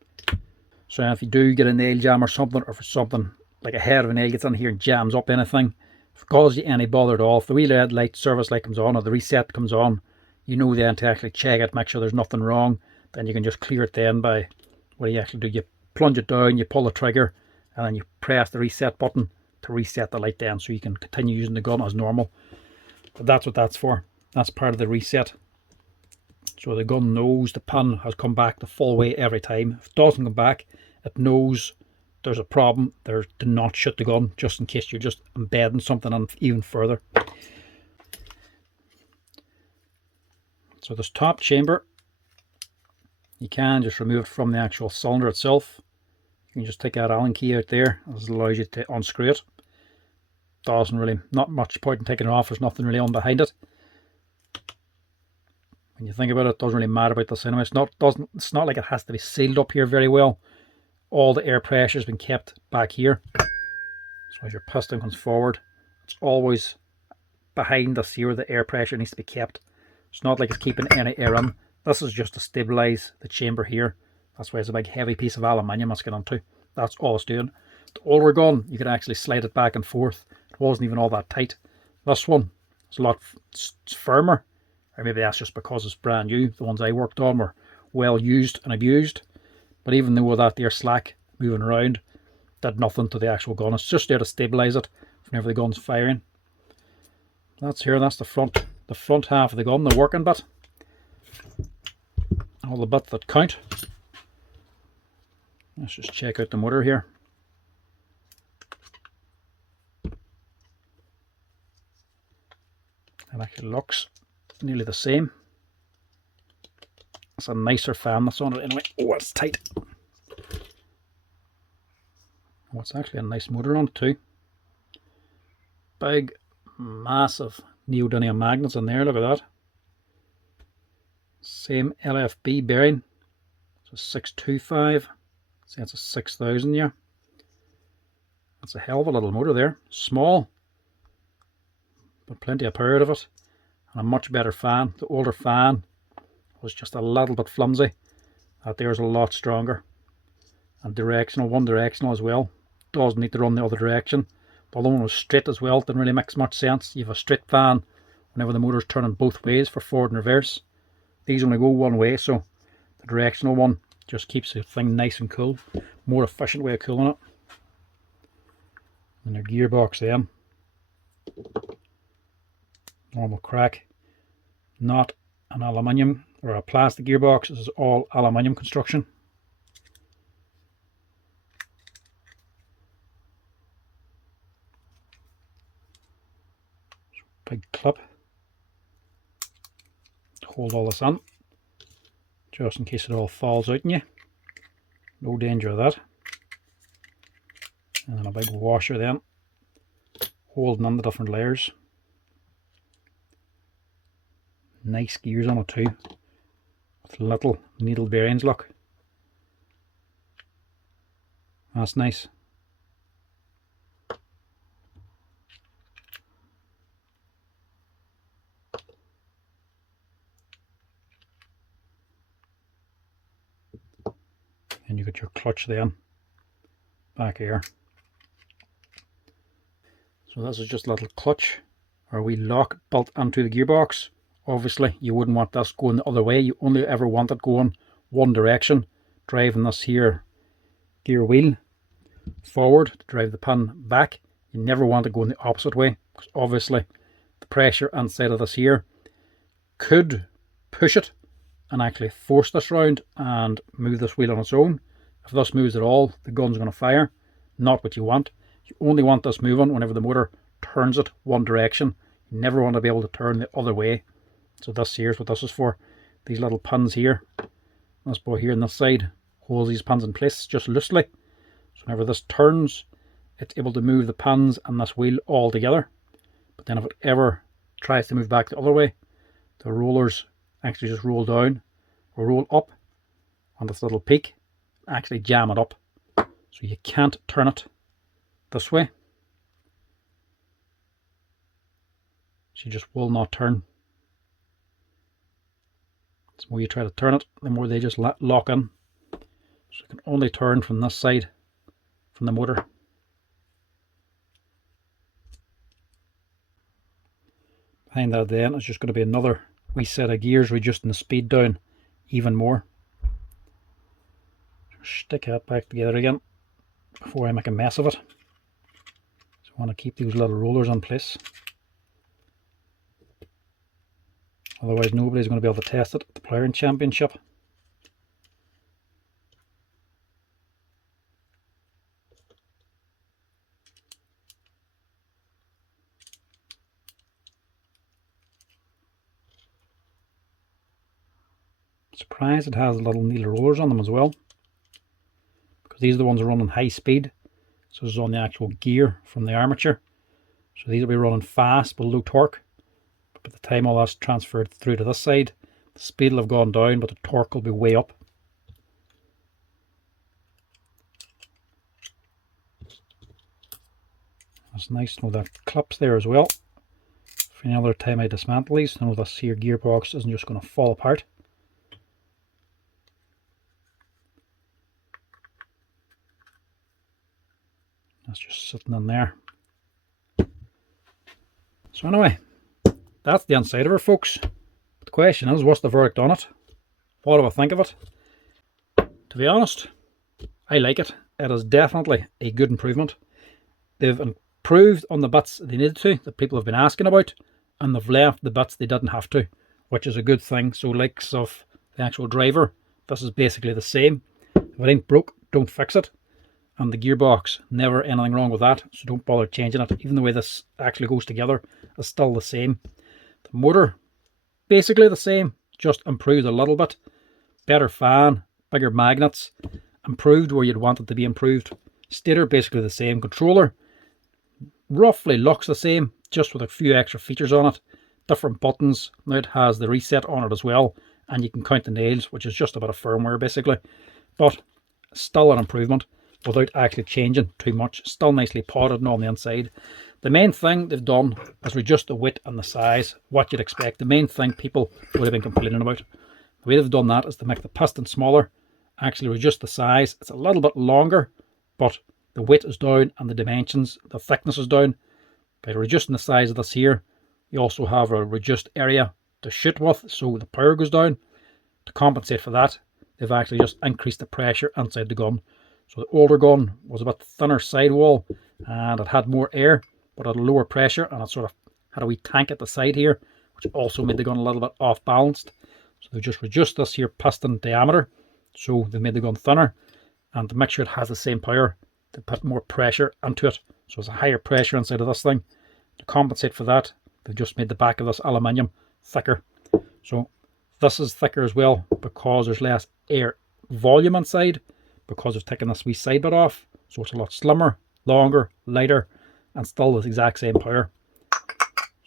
So if you do get a nail jam or something, or for something like a head of a nail gets in here and jams up anything, if it causes you any bother at all, if the wheel red light, service light comes on, or the reset comes on, you know then to actually check it, make sure there's nothing wrong. Then you can just clear it then by what you actually do. You plunge it down, you pull the trigger, and then you press the reset button to reset the light down so you can continue using the gun as normal. But that's what that's for. That's part of the reset. So the gun knows the pin has come back the full way every time. If it doesn't come back, it knows there's a problem there, to not shoot the gun, just in case you're just embedding something in even further. So this top chamber, you can just remove it from the actual cylinder itself. You can just take that Allen key out there. This allows you to unscrew it. Doesn't really, not much point in taking it off. There's nothing really on behind it. When you think about it, it doesn't really matter about this anyway. It's not like it has to be sealed up here very well. All the air pressure has been kept back here. So as your piston comes forward, it's always behind this here where the air pressure needs to be kept. It's not like it's keeping any air in. This is just to stabilize the chamber here. That's why it's a big heavy piece of aluminium that's going onto. That's all it's doing. The older gun, you could actually slide it back and forth. It wasn't even all that tight. This one is a lot firmer. Or maybe that's just because it's brand new. The ones I worked on were well used and abused. But even though that there slack moving around did nothing to the actual gun. It's just there to stabilize it whenever the gun's firing. That's the front half of the gun, the working bit. All the bits that count. Let's just check out the motor here. It actually looks nearly the same. It's a nicer fan that's on it anyway. Oh, it's tight. Oh, it's actually a nice motor on it too. Big, massive neodymium magnets in there, look at that. Same LFB bearing. So 625. See, it's a 6000 yeah. That's a hell of a little motor there. Small, but plenty of power out of it. And a much better fan. The older fan was just a little bit flimsy. That there's a lot stronger. And directional, one directional as well. Doesn't need to run the other direction. The other one was straight as well. Didn't really make much sense. You have a straight fan whenever the motor's turning both ways for forward and reverse. These only go one way, so the directional one just keeps the thing nice and cool. More efficient way of cooling it. And their gearbox then. Normal crack. Not an aluminium or a plastic gearbox. This is all aluminium construction. Big clip to hold all this on, just in case it all falls out on you. No danger of that. And then a big washer then, holding on the different layers. Nice gears on it too, with little needle bearings, look. That's nice. And you got your clutch then, back here. So this is just a little clutch or a wee lock built into the gearbox. Obviously you wouldn't want this going the other way. You only ever want it going one direction, driving this here gear wheel forward to drive the pin back. You never want it going the opposite way, because obviously the pressure inside of this here could push it and actually force this round and move this wheel on its own. If this moves at all, the gun's going to fire. Not what you want. You only want this moving whenever the motor turns it one direction. You never want to be able to turn the other way. So this here is what this is for. These little pins here, this boy here on this side holds these pins in place just loosely. So whenever this turns, it's able to move the pins and this wheel all together. But then if it ever tries to move back the other way, the rollers actually just roll down or roll up on this little peak, actually jam it up. So you can't turn it this way. She just will not turn. The more you try to turn it, the more they just lock in. So you can only turn from this side, from the motor. Behind that then is just going to be another wee set of gears, reducing the speed down even more. Stick that back together again before I make a mess of it. So I want to keep these little rollers in place. Otherwise nobody's going to be able to test it at the Ploughing Championship. Surprised it has little needle rollers on them as well, because these are the ones that run on high speed. So this is on the actual gear from the armature. So these will be running fast but low torque. But by the time all that's transferred through to this side, the speed will have gone down, but the torque will be way up. That's nice to know that clips there as well. For any other time I dismantle these, to know this here gearbox isn't just going to fall apart. That's just sitting in there. So anyway, that's the inside of her, folks. The question is, what's the verdict on it? What do I think of it? To be honest, I like it. It is definitely a good improvement. They've improved on the bits they needed to, that people have been asking about, and they've left the bits they didn't have to, which is a good thing. So likes of the actual driver, this is basically the same. If it ain't broke, don't fix it. And the gearbox, never anything wrong with that, so don't bother changing it. Even the way this actually goes together is still the same. The motor, basically the same, just improved a little bit. Better fan, bigger magnets, improved where you'd want it to be improved. Stator, basically the same. Controller, roughly looks the same, just with a few extra features on it. Different buttons. Now it has the reset on it as well, and you can count the nails, which is just a bit of firmware basically. But still an improvement without actually changing too much. Still nicely potted and on the inside. The main thing they've done is reduce the width and the size, what you'd expect. The main thing people would have been complaining about. The way they've done that is to make the piston smaller, actually reduce the size. It's a little bit longer, but the width is down and the dimensions, the thickness is down. By reducing the size of this here, you also have a reduced area to shoot with, so the power goes down. To compensate for that, they've actually just increased the pressure inside the gun. So the older gun was a bit thinner sidewall and it had more air, but at a lower pressure, and it sort of had a wee tank at the side here, which also made the gun a little bit off balanced. So they've just reduced this here piston diameter, so they've made the gun thinner, and to make sure it has the same power, they put more pressure into it. So it's a higher pressure inside of this thing. To compensate for that, they've just made the back of this aluminium thicker. So this is thicker as well because there's less air volume inside, because they've taken this wee side bit off. So it's a lot slimmer, longer, lighter, and still the exact same power.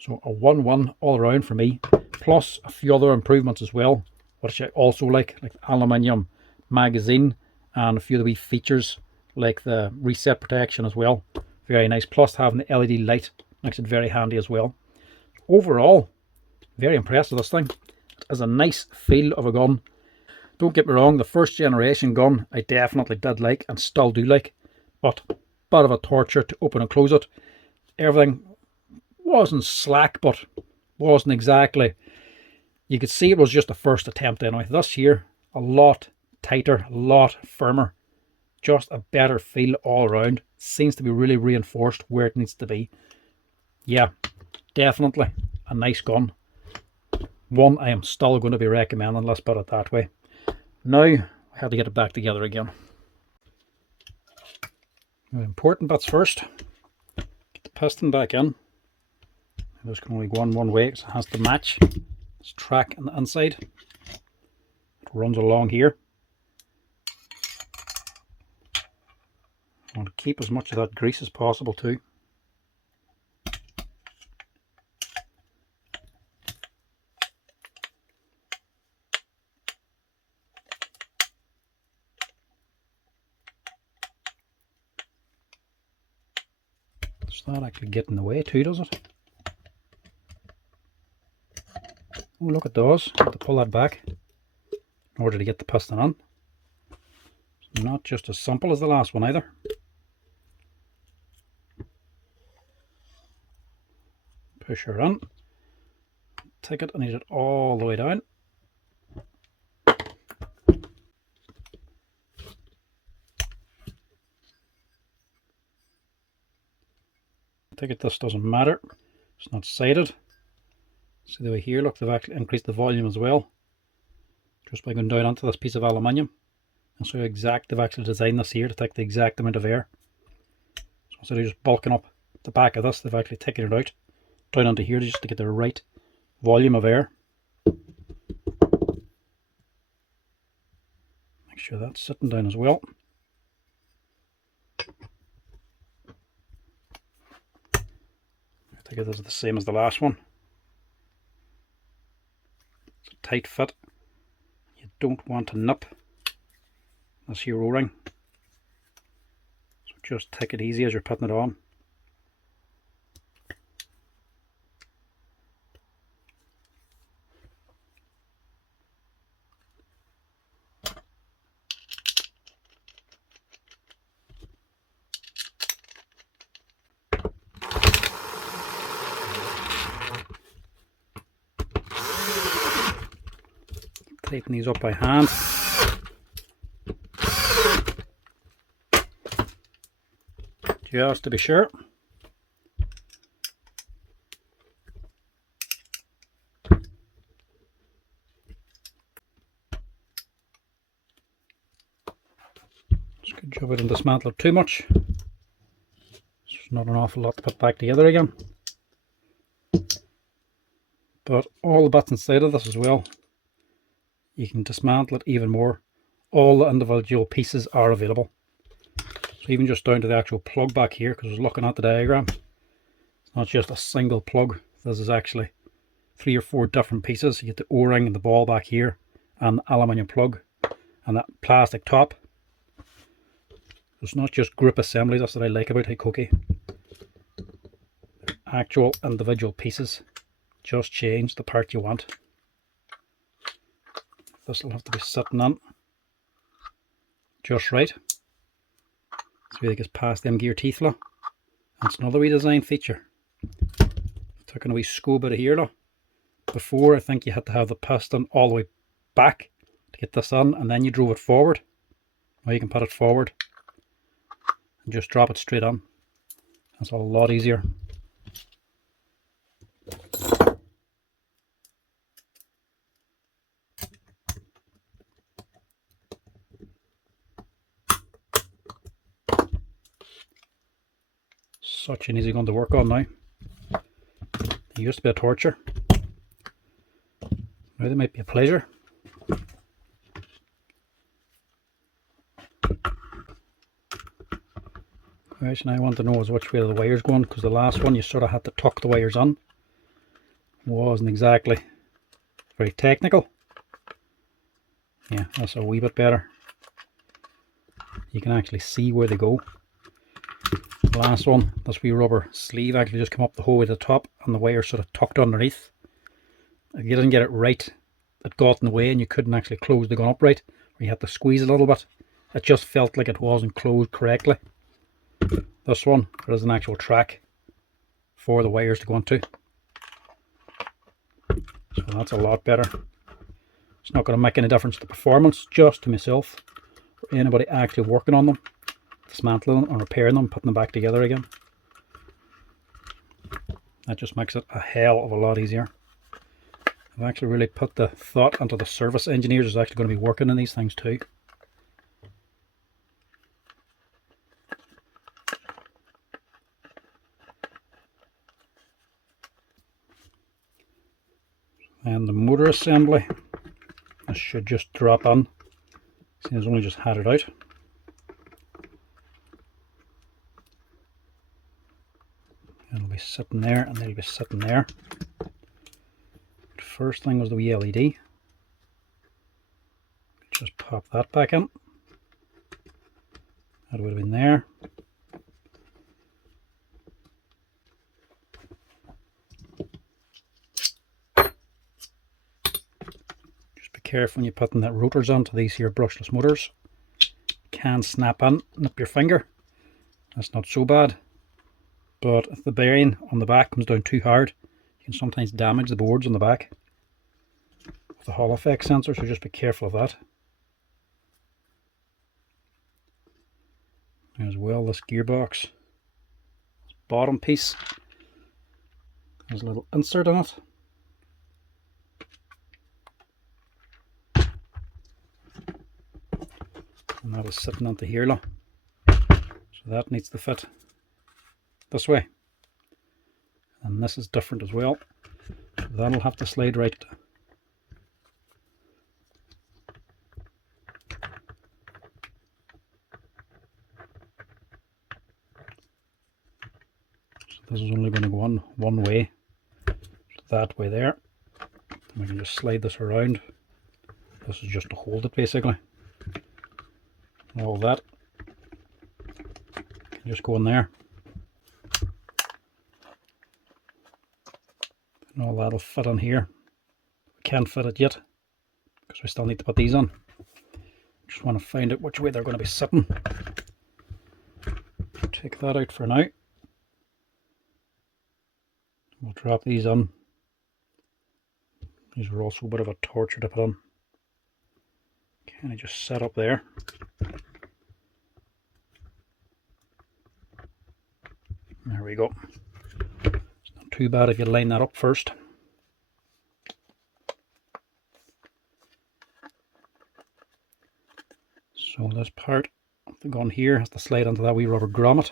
So a 1-1 all around for me, plus a few other improvements as well, which I also like the aluminium magazine and a few of the wee features like the reset protection as well. Very nice, plus having the LED light makes it very handy as well. Overall, very impressed with this thing. It has a nice feel of a gun. Don't get me wrong, the first generation gun I definitely did like and still do like, but a bit of a torture to open and close it. Everything wasn't slack, but wasn't exactly. You could see it was just a first attempt anyway. This here, a lot tighter, a lot firmer. Just a better feel all around. Seems to be really reinforced where it needs to be. Yeah, definitely a nice gun. One I am still going to be recommending, let's put it that way. Now, I have to get it back together again. The important bits first. Get the piston back in. This can only go on one way, so it has to match this track on the inside. It runs along here. I want to keep as much of that grease as possible too. Does that actually get in the way too, does it? Oh, look, it does. I have to pull that back in order to get the piston on. It's not just as simple as the last one either. Push her in. Take it and ease it all the way down. Take it, this doesn't matter. It's not sighted. See the way here, look, they've actually increased the volume as well, just by going down onto this piece of aluminium. And so they've actually designed this here to take the exact amount of air. So instead of just bulking up the back of this, they've actually taken it out down onto here just to get the right volume of air. Make sure that's sitting down as well. I think it is the same as the last one. It's a tight fit. You don't want to nip this here O-ring. So just take it easy as you're putting it on. Tighten these up by hand. Just to be sure. Just good job I didn't dismantle it too much. There's not an awful lot to put back together again. But all the bits inside of this as well, you can dismantle it even more. All the individual pieces are available. So even just down to the actual plug back here, because I was looking at the diagram, it's not just a single plug. This is actually 3 or 4 different pieces. You get the O-ring and the ball back here, and the aluminium plug, and that plastic top. It's not just group assembly. That's what I like about Hikoki. Actual individual pieces. Just change the part you want. This will have to be sitting on just right, so it gets past them gear teeth. Look. That's another wee design feature. Took a wee scoop out of here. Look. Before, I think you had to have the piston all the way back to get this on, and then you drove it forward. Now you can put it forward and just drop it straight on. That's a lot easier. Such an easy gun to work on now. It used to be a torture. Now they might be a pleasure. The question I want to know is which way the wire's going, because the last one you sort of had to tuck the wires on. Wasn't exactly very technical. Yeah, that's a wee bit better. You can actually see where they go. The last one, this wee rubber sleeve actually just come up the whole way to the top, and the wire sort of tucked underneath. If you didn't get it right, it got in the way and you couldn't actually close the gun up right, or you had to squeeze a little bit. It just felt like it wasn't closed correctly. This one, there is an actual track for the wires to go into. So that's a lot better. It's not going to make any difference to performance, just to myself or anybody actually working on them, dismantling them or repairing them, putting them back together again. That just makes it a hell of a lot easier. I've actually really put the thought into the service engineers who's actually going to be working on these things too. And the motor assembly, this should just drop on. See, I've only just had it out. It'll be sitting there, and they'll be sitting there. First thing was the wee LED. Just pop that back in. That would have been there. Just be careful when you're putting that rotors onto these here brushless motors. Can snap in, nip your finger. That's not so bad. But if the bearing on the back comes down too hard, you can sometimes damage the boards on the back with the Hall effect sensor, so just be careful of that. As well, this gearbox, this bottom piece has a little insert on it. and that is sitting onto here, look. So that needs to fit this way, and this is different as well, so that'll have to slide right. So this is only going to go on one way, so that way there. And we can just slide this around. This is just to hold it basically. All that can just go in there, and all that'll fit in here. We can't fit it yet because we still need to put these on. Just want to find out which way they're going to be sitting. Take that out for now. We'll drop these on. These are also a bit of a torture to put on. Kind of just set up there. There we go. It's not too bad if you line that up first. So this part of the gun here has to slide onto that wee rubber grommet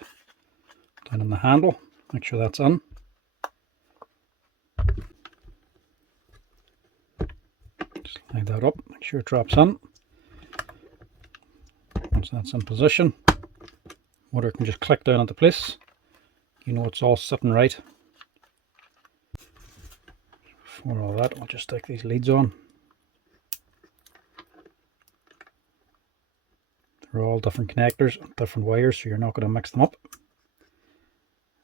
down in the handle. Make sure that's in. Slide that up, make sure it drops in. Once that's in position, motor can just click down into place. You know it's all sitting right. Before all that, we'll just stick these leads on. They're all different connectors, different wires, so you're not going to mix them up.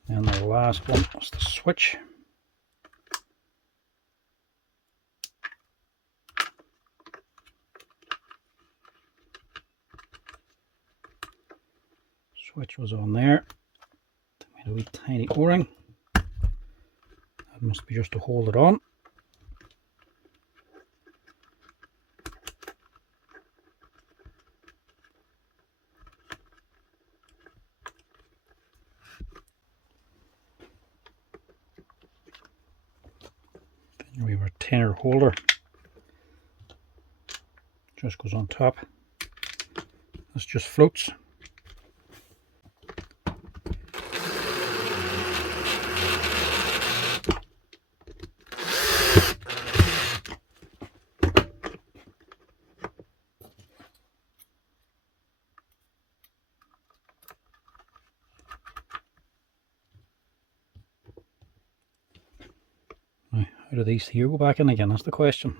And the last one is the switch. Switch was on there. Made a wee tiny O-ring. That must be just to hold it on. Then we have our retainer holder. Just goes on top. This just floats. Now, how do these here go back in again? That's the question.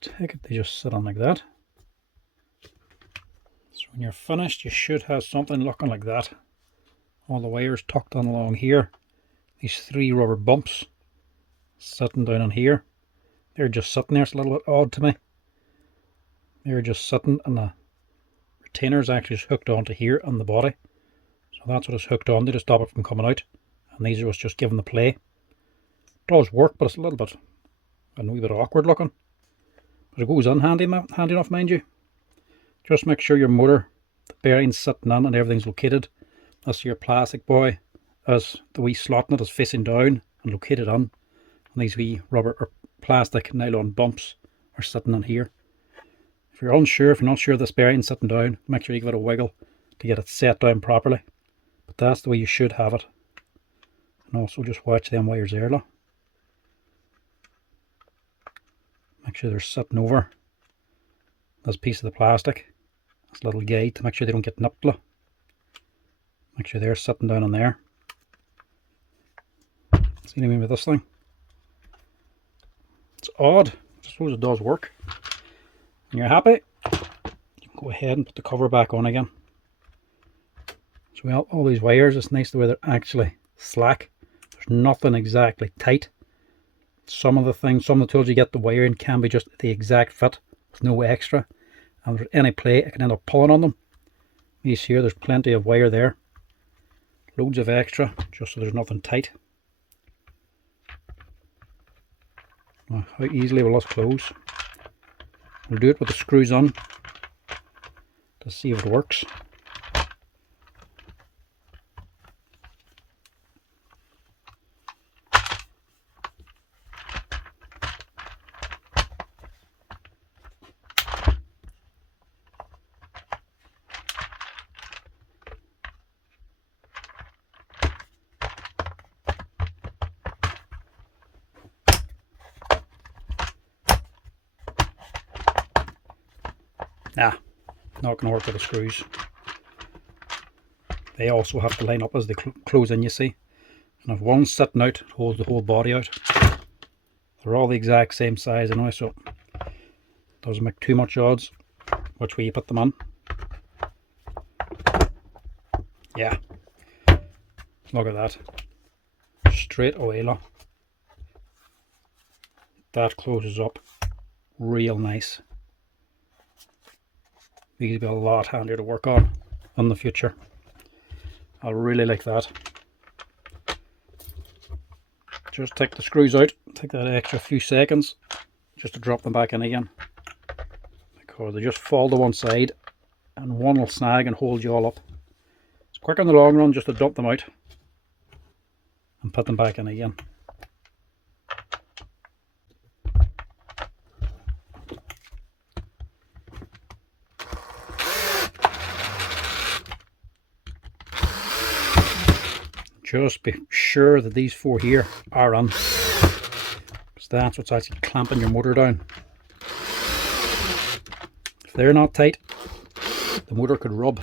Take it, they just sit on like that. So when you're finished, you should have something looking like that. All the wires tucked on along here. These three rubber bumps sitting down on here. They're just sitting there. It's a little bit odd to me. They're just sitting, and the retainer is actually just hooked onto here on the body. So that's what it's hooked onto to stop it from coming out. And these are what's just giving the play. It does work, but it's a little bit, a wee bit awkward looking. But it goes in handy enough, mind you. Just make sure your motor, the bearing's sitting in and everything's located. That's your plastic boy, as the wee slot in it is facing down and located on. And these wee rubber or plastic nylon bumps are sitting in here. If you're unsure, if you're not sure this bearing's sitting down, make sure you give it a wiggle to get it set down properly. But that's the way you should have it. And also just watch them wires there, look. Make sure they're sitting over this piece of the plastic, this little guide, to make sure they don't get nipped. Look. Make sure they're sitting down on there. See what I mean with this thing? It's odd. I suppose it does work. When you're happy, you can go ahead and put the cover back on again. So well, all these wires, it's nice the way they're actually slack. There's nothing exactly tight. Some of the things, some of the tools you get the wiring can be just the exact fit with no extra. And if there's any play, I can end up pulling on them. These here, there's plenty of wire there. Loads of extra, just so there's nothing tight. Now, how easily will this close? We'll do it with the screws on to see if it works. Nah, not going to work with the screws. They also have to line up as they close in, you see. And if one's sitting out, it holds the whole body out. They're all the exact same size anyway, so it doesn't make too much odds which way you put them on. Yeah, look at that. Straight away, look. That closes up real nice. These will be a lot handier to work on in the future. I really like that. Just take the screws out, take that extra few seconds just to drop them back in again, because they just fall to one side and one will snag and hold you all up. It's quicker in the long run just to dump them out and put them back in again. Just be sure that these four here are on, because that's what's actually clamping your motor down. If they're not tight, the motor could rub.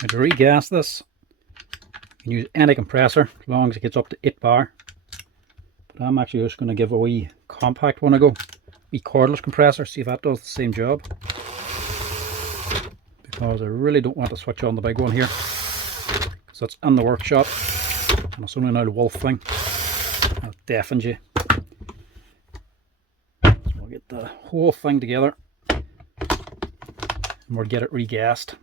Now to regas this, you can use any compressor as long as it gets up to 8 bar. But I'm actually just going to give a wee compact one a go. Wee cordless compressor, see if that does the same job. Because I really don't want to switch on the big one here, because it's in the workshop and it's only now the wolf thing. That deafens you. So we'll get the whole thing together and we'll get it regassed.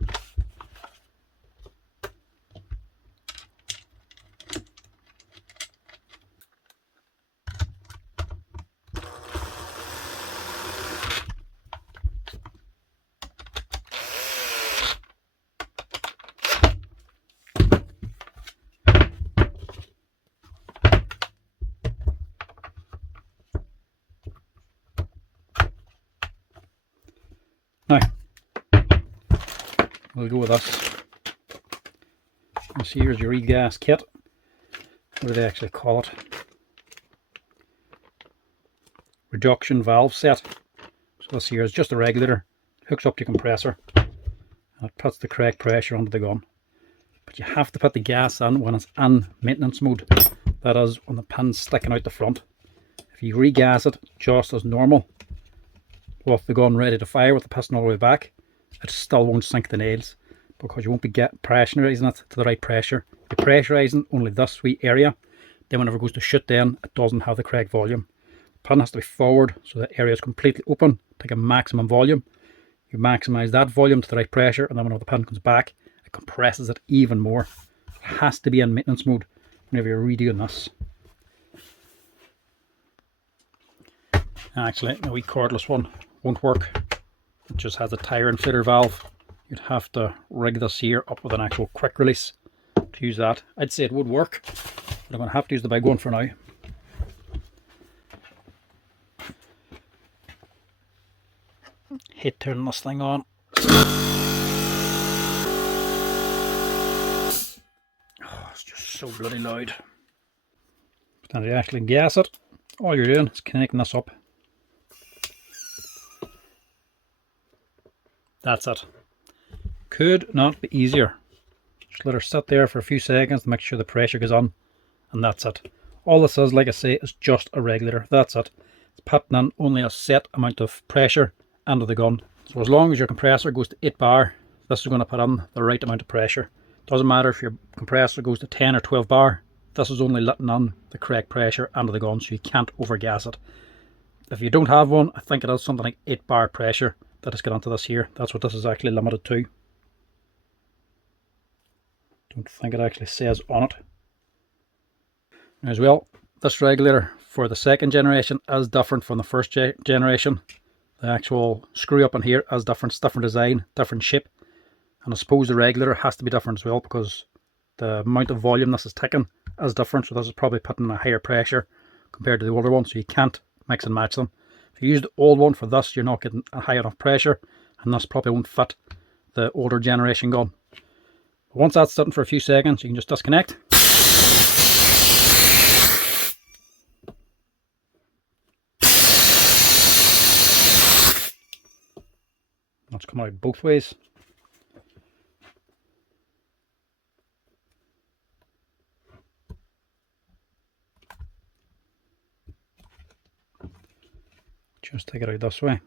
Now, we'll go with this. This here's your regas kit. What do they actually call it? Reduction valve set. So this here is just a regulator. Hooks up to your compressor and it puts the correct pressure onto the gun. But you have to put the gas in when it's in maintenance mode. That is, when the pin's sticking out the front. If you regas it just as normal, with the gun ready to fire with the piston all the way back, it still won't sink the nails, because you won't be pressurizing it to the right pressure. You're pressurizing only this wee area, then whenever it goes to shoot down, it doesn't have the correct volume. The pin has to be forward so the area is completely open, take a maximum volume. You maximize that volume to the right pressure, and then whenever the pin comes back, it compresses it even more. It has to be in maintenance mode whenever you're redoing this. Actually, a wee cordless one won't work. It just has a tire inflator valve. You'd have to rig this here up with an actual quick release to use that. I'd say it would work, but I'm going to have to use the big one for now. Hate turning this thing on. Oh, it's just so bloody loud. But then you actually gas it, all you're doing is connecting this up. That's it. Could not be easier. Just let her sit there for a few seconds to make sure the pressure goes on, and that's it. All this is, like I say, is just a regulator. That's it. It's putting in only a set amount of pressure into the gun. So as long as your compressor goes to 8 bar, this is going to put in the right amount of pressure. Doesn't matter if your compressor goes to 10 or 12 bar, this is only letting in the correct pressure into the gun, so you can't overgas it. If you don't have one, I think it is something like 8 bar pressure that has got onto this here. That's what this is actually limited to. Don't think it actually says on it. As well, this regulator for the second generation is different from the first generation. The actual screw up in here is different. It's different design, different shape. And I suppose the regulator has to be different as well, because the amount of volume this is taking is different. So this is probably putting a higher pressure compared to the older one, so you can't mix and match them. If you use the old one for this, you're not getting a high enough pressure, and this probably won't fit the older generation gun. But once that's sitting for a few seconds, you can just disconnect. That's coming out both ways. Just take it out this way.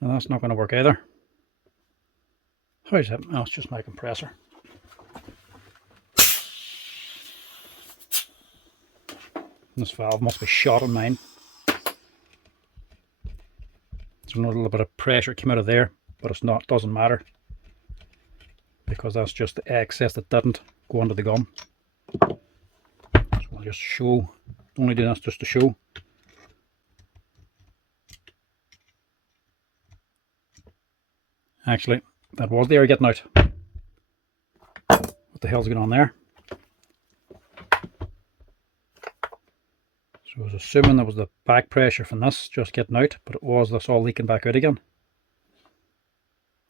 Now that's not going to work either. How's that? Oh, it's just my compressor. This valve must be shot on mine. There's a little bit of pressure came out of there, but it's not, doesn't matter, because that's just the excess that didn't go under the gun. So I'll just show, only doing this just to show. Actually, that was the air getting out. What the hell's going on there? So I was assuming that was the back pressure from this just getting out, but it was this all leaking back out again.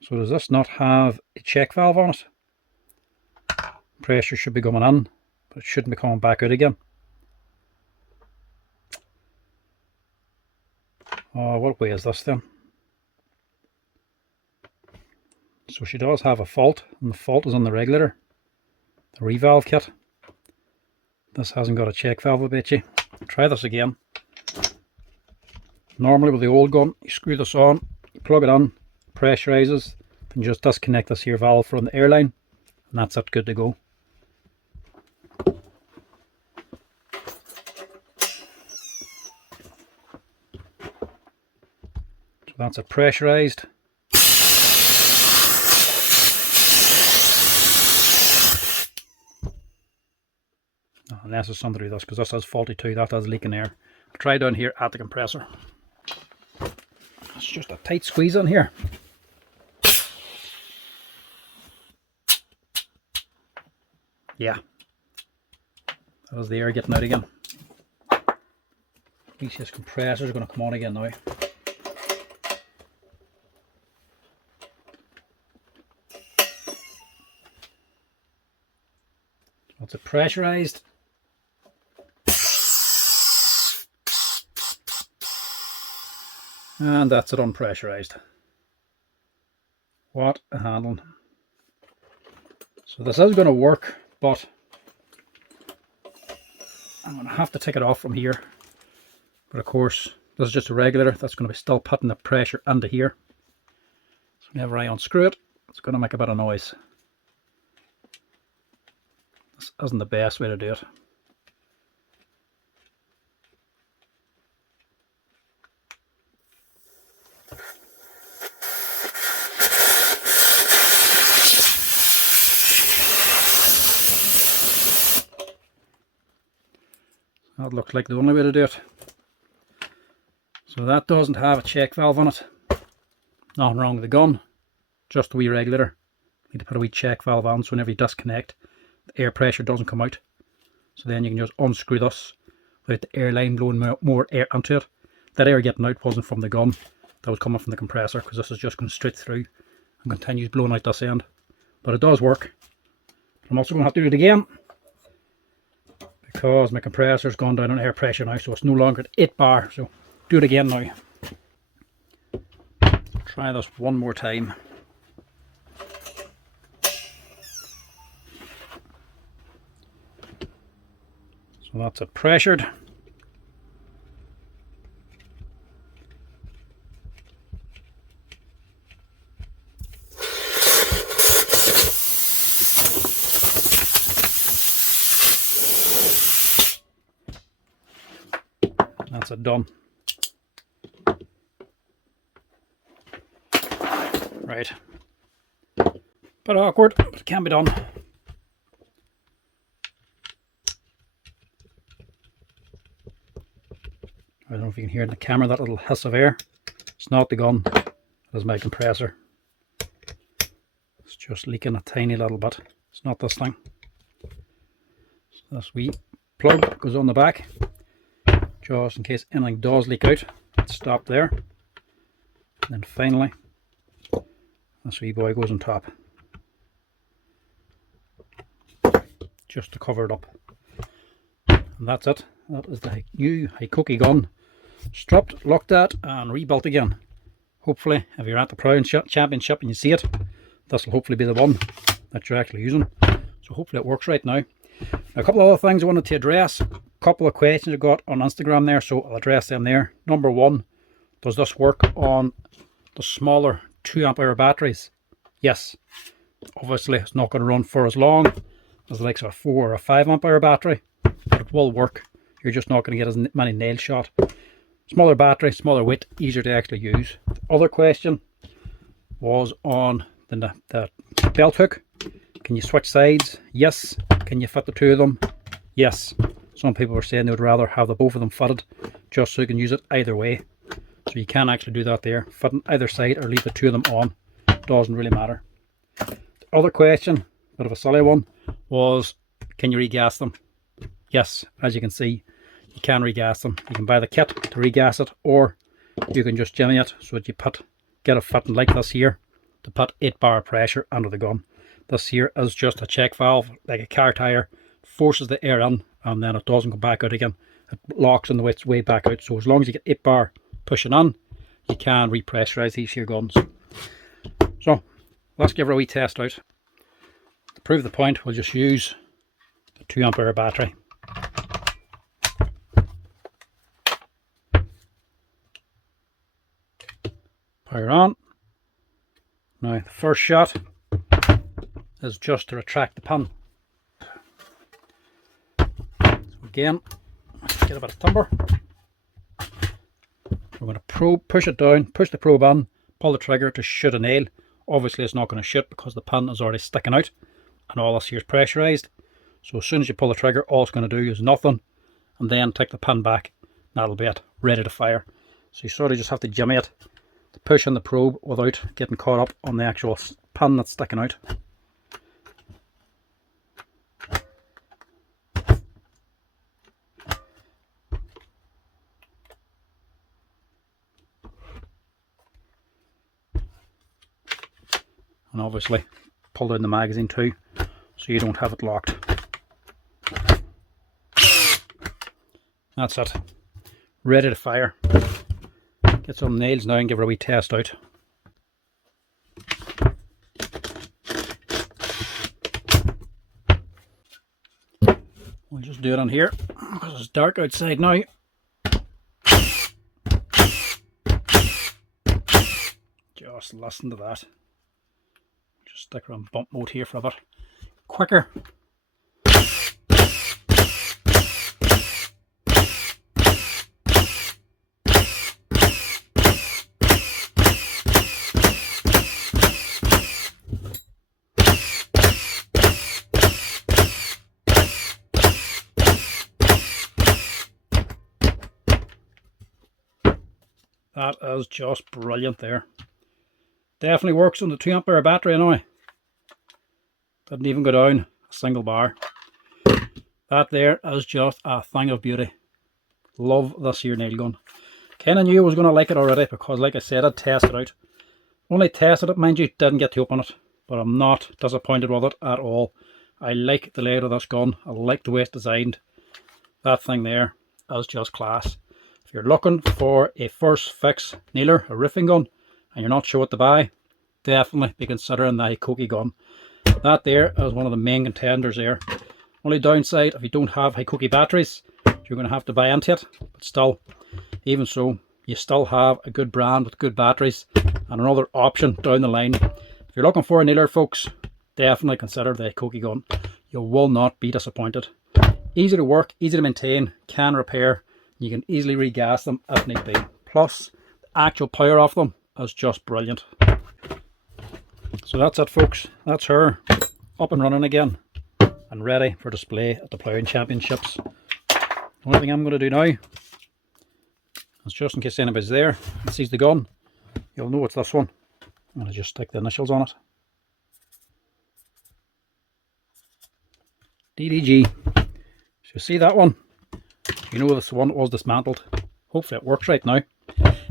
So does this not have a check valve on it? Pressure should be going in, but it shouldn't be coming back out again. Oh, what way is this then? So she does have a fault, and the fault is on the regulator, the revalve kit. This hasn't got a check valve, I bet you. Try this again. Normally with the old gun, you screw this on, you plug it in, pressurizes, then you just disconnect this here valve from the airline, and that's it, good to go. So that's it pressurized. Unless it's something to do with this, because this is faulty too, that is leaking air. I'll try down here at the compressor. It's just a tight squeeze on here. Yeah, that was the air getting out again. At least this compressor is going to come on again now. It's a pressurized. And that's it unpressurized. What a handling. So this is going to work, but I'm going to have to take it off from here. But of course, this is just a regulator. That's going to be still putting the pressure into here. So whenever I unscrew it, it's going to make a bit of noise. This isn't the best way to do it. That looks like the only way to do it. So that doesn't have a check valve on it. Nothing wrong with the gun, just a wee regulator. Need to put a wee check valve on so whenever you disconnect, the air pressure doesn't come out. So then you can just unscrew this without the airline blowing more air into it. That air getting out wasn't from the gun, that was coming from the compressor, because this is just going straight through and continues blowing out this end. But it does work. I'm also going to have to do it again, because my compressor's gone down on air pressure now, so it's no longer at 8 bar. So do it again now. Try this one more time. So that's it pressured. that's it done. Right. Bit awkward, but it can be done. I don't know if you can hear in the camera that little hiss of air. It's not the gun, it is my compressor. It's just leaking a tiny little bit. It's not this thing. So this wee plug goes on the back, just in case anything does leak out. It's stopped there. And then finally, this wee boy goes on top, just to cover it up. And that's it. That is the new Hikoki gun, strapped, looked at and rebuilt again. Hopefully, if you're at the Pro Championship and you see it, this will hopefully be the one that you're actually using. So hopefully it works right now. A couple of other things I wanted to address. A couple of questions I got on Instagram there, so I'll address them there. Number one, does this work on the smaller 2 amp hour batteries? Yes. Obviously it's not going to run for as long as the likes of a 4 or a 5 amp hour battery, but it will work. You're just not going to get as many nail shot. Smaller battery, smaller weight, easier to actually use. The other question was on the belt hook. Can you switch sides? Yes. Can you fit the 2 of them? Yes. Some people were saying they would rather have the both of them fitted, just so you can use it either way. So you can actually do that there, fit on either side or leave the 2 of them on. Doesn't really matter. The other question, bit of a silly one, was can you regas them? Yes, as you can see, you can regas them. You can buy the kit to regas it, or you can just jimmy it so that you get it fitting like this here to put 8 bar pressure under the gun. This here is just a check valve, like a car tire, forces the air in and then it doesn't go back out again. It locks on the way back out. So as long as you get 8 bar pushing on, you can repressurize these here guns. So let's give her a wee test out. To prove the point, we'll just use the 2 amp hour battery. Power on. Now the first shot is just to retract the pin. So again, get a bit of timber. We're going to push it down, push the probe in, pull the trigger to shoot a nail. Obviously it's not going to shoot because the pin is already sticking out and all this here is pressurized. So as soon as you pull the trigger, all it's going to do is nothing, and then take the pin back. That'll be it, ready to fire. So you sort of just have to jimmy it to push in the probe without getting caught up on the actual pin that's sticking out. And obviously pull down the magazine too, so you don't have it locked. That's it, ready to fire. Get some nails now and give her a wee test out. We'll just do it on here because it's dark outside now. Just listen to that. Just stick her on bump mode here for a bit quicker. That is just brilliant there. Definitely works on the 2 amp hour battery now. Didn't even go down a single bar. That there is just a thing of beauty. Love this here nail gun. Kinda knew I was going to like it already because, like I said, I'd tested it out. Only tested it, mind you, didn't get to open it. But I'm not disappointed with it at all. I like the layout of this gun. I like the way it's designed. That thing there is just class. If you're looking for a first fix nailer, a roofing gun, and you're not sure what to buy, definitely be considering the Hikoki gun. That there is one of the main contenders there. Only downside, if you don't have Hikoki batteries, you're going to have to buy into it. But still, even so, you still have a good brand with good batteries and another option down the line. If you're looking for a nailer, folks, definitely consider the Hikoki gun. You will not be disappointed. Easy to work, easy to maintain, can repair. You can easily regas them if need be. Plus, the actual power of them is just brilliant. So that's it, folks. That's her up and running again and ready for display at the Ploughing Championships. The only thing I'm going to do now is, just in case anybody's there and sees the gun, you'll know it's this one. I'm going to just stick the initials on it. DDG. So you see that one? You know this one was dismantled. Hopefully it works right now.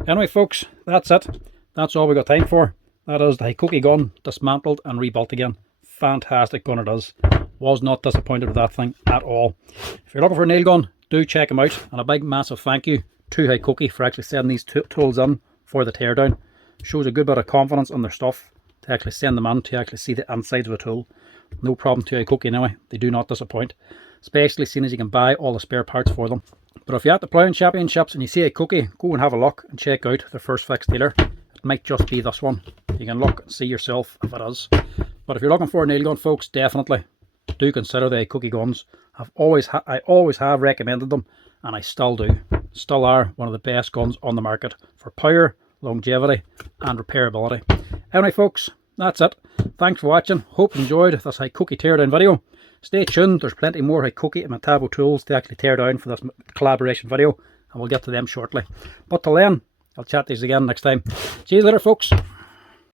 Anyway, folks, that's it. That's all we got time for. That is the Hikoki gun dismantled and rebuilt again. Fantastic gun it is. Was not disappointed with that thing at all. If you're looking for a nail gun, do check them out. And a big massive thank you to Hikoki for actually sending these tools in for the teardown. Shows a good bit of confidence in their stuff to actually send them in to actually see the insides of a tool. No problem to Hikoki anyway. They do not disappoint. Especially seeing as you can buy all the spare parts for them. But if you're at the Ploughing Championships and you see Hikoki, go and have a look and check out their first fix dealer. It might just be this one. You can look and see yourself if it is. But if you're looking for a nail gun, folks, definitely do consider the Hikoki guns. I always have recommended them, and I still do. Still are one of the best guns on the market for power, longevity and repairability. Anyway, folks, that's it. Thanks for watching. Hope you enjoyed this Hikoki teardown video. Stay tuned, there's plenty more Hikoki and Metabo tools to actually tear down for this collaboration video, and we'll get to them shortly. But till then, I'll chat to you again next time. See you later, folks.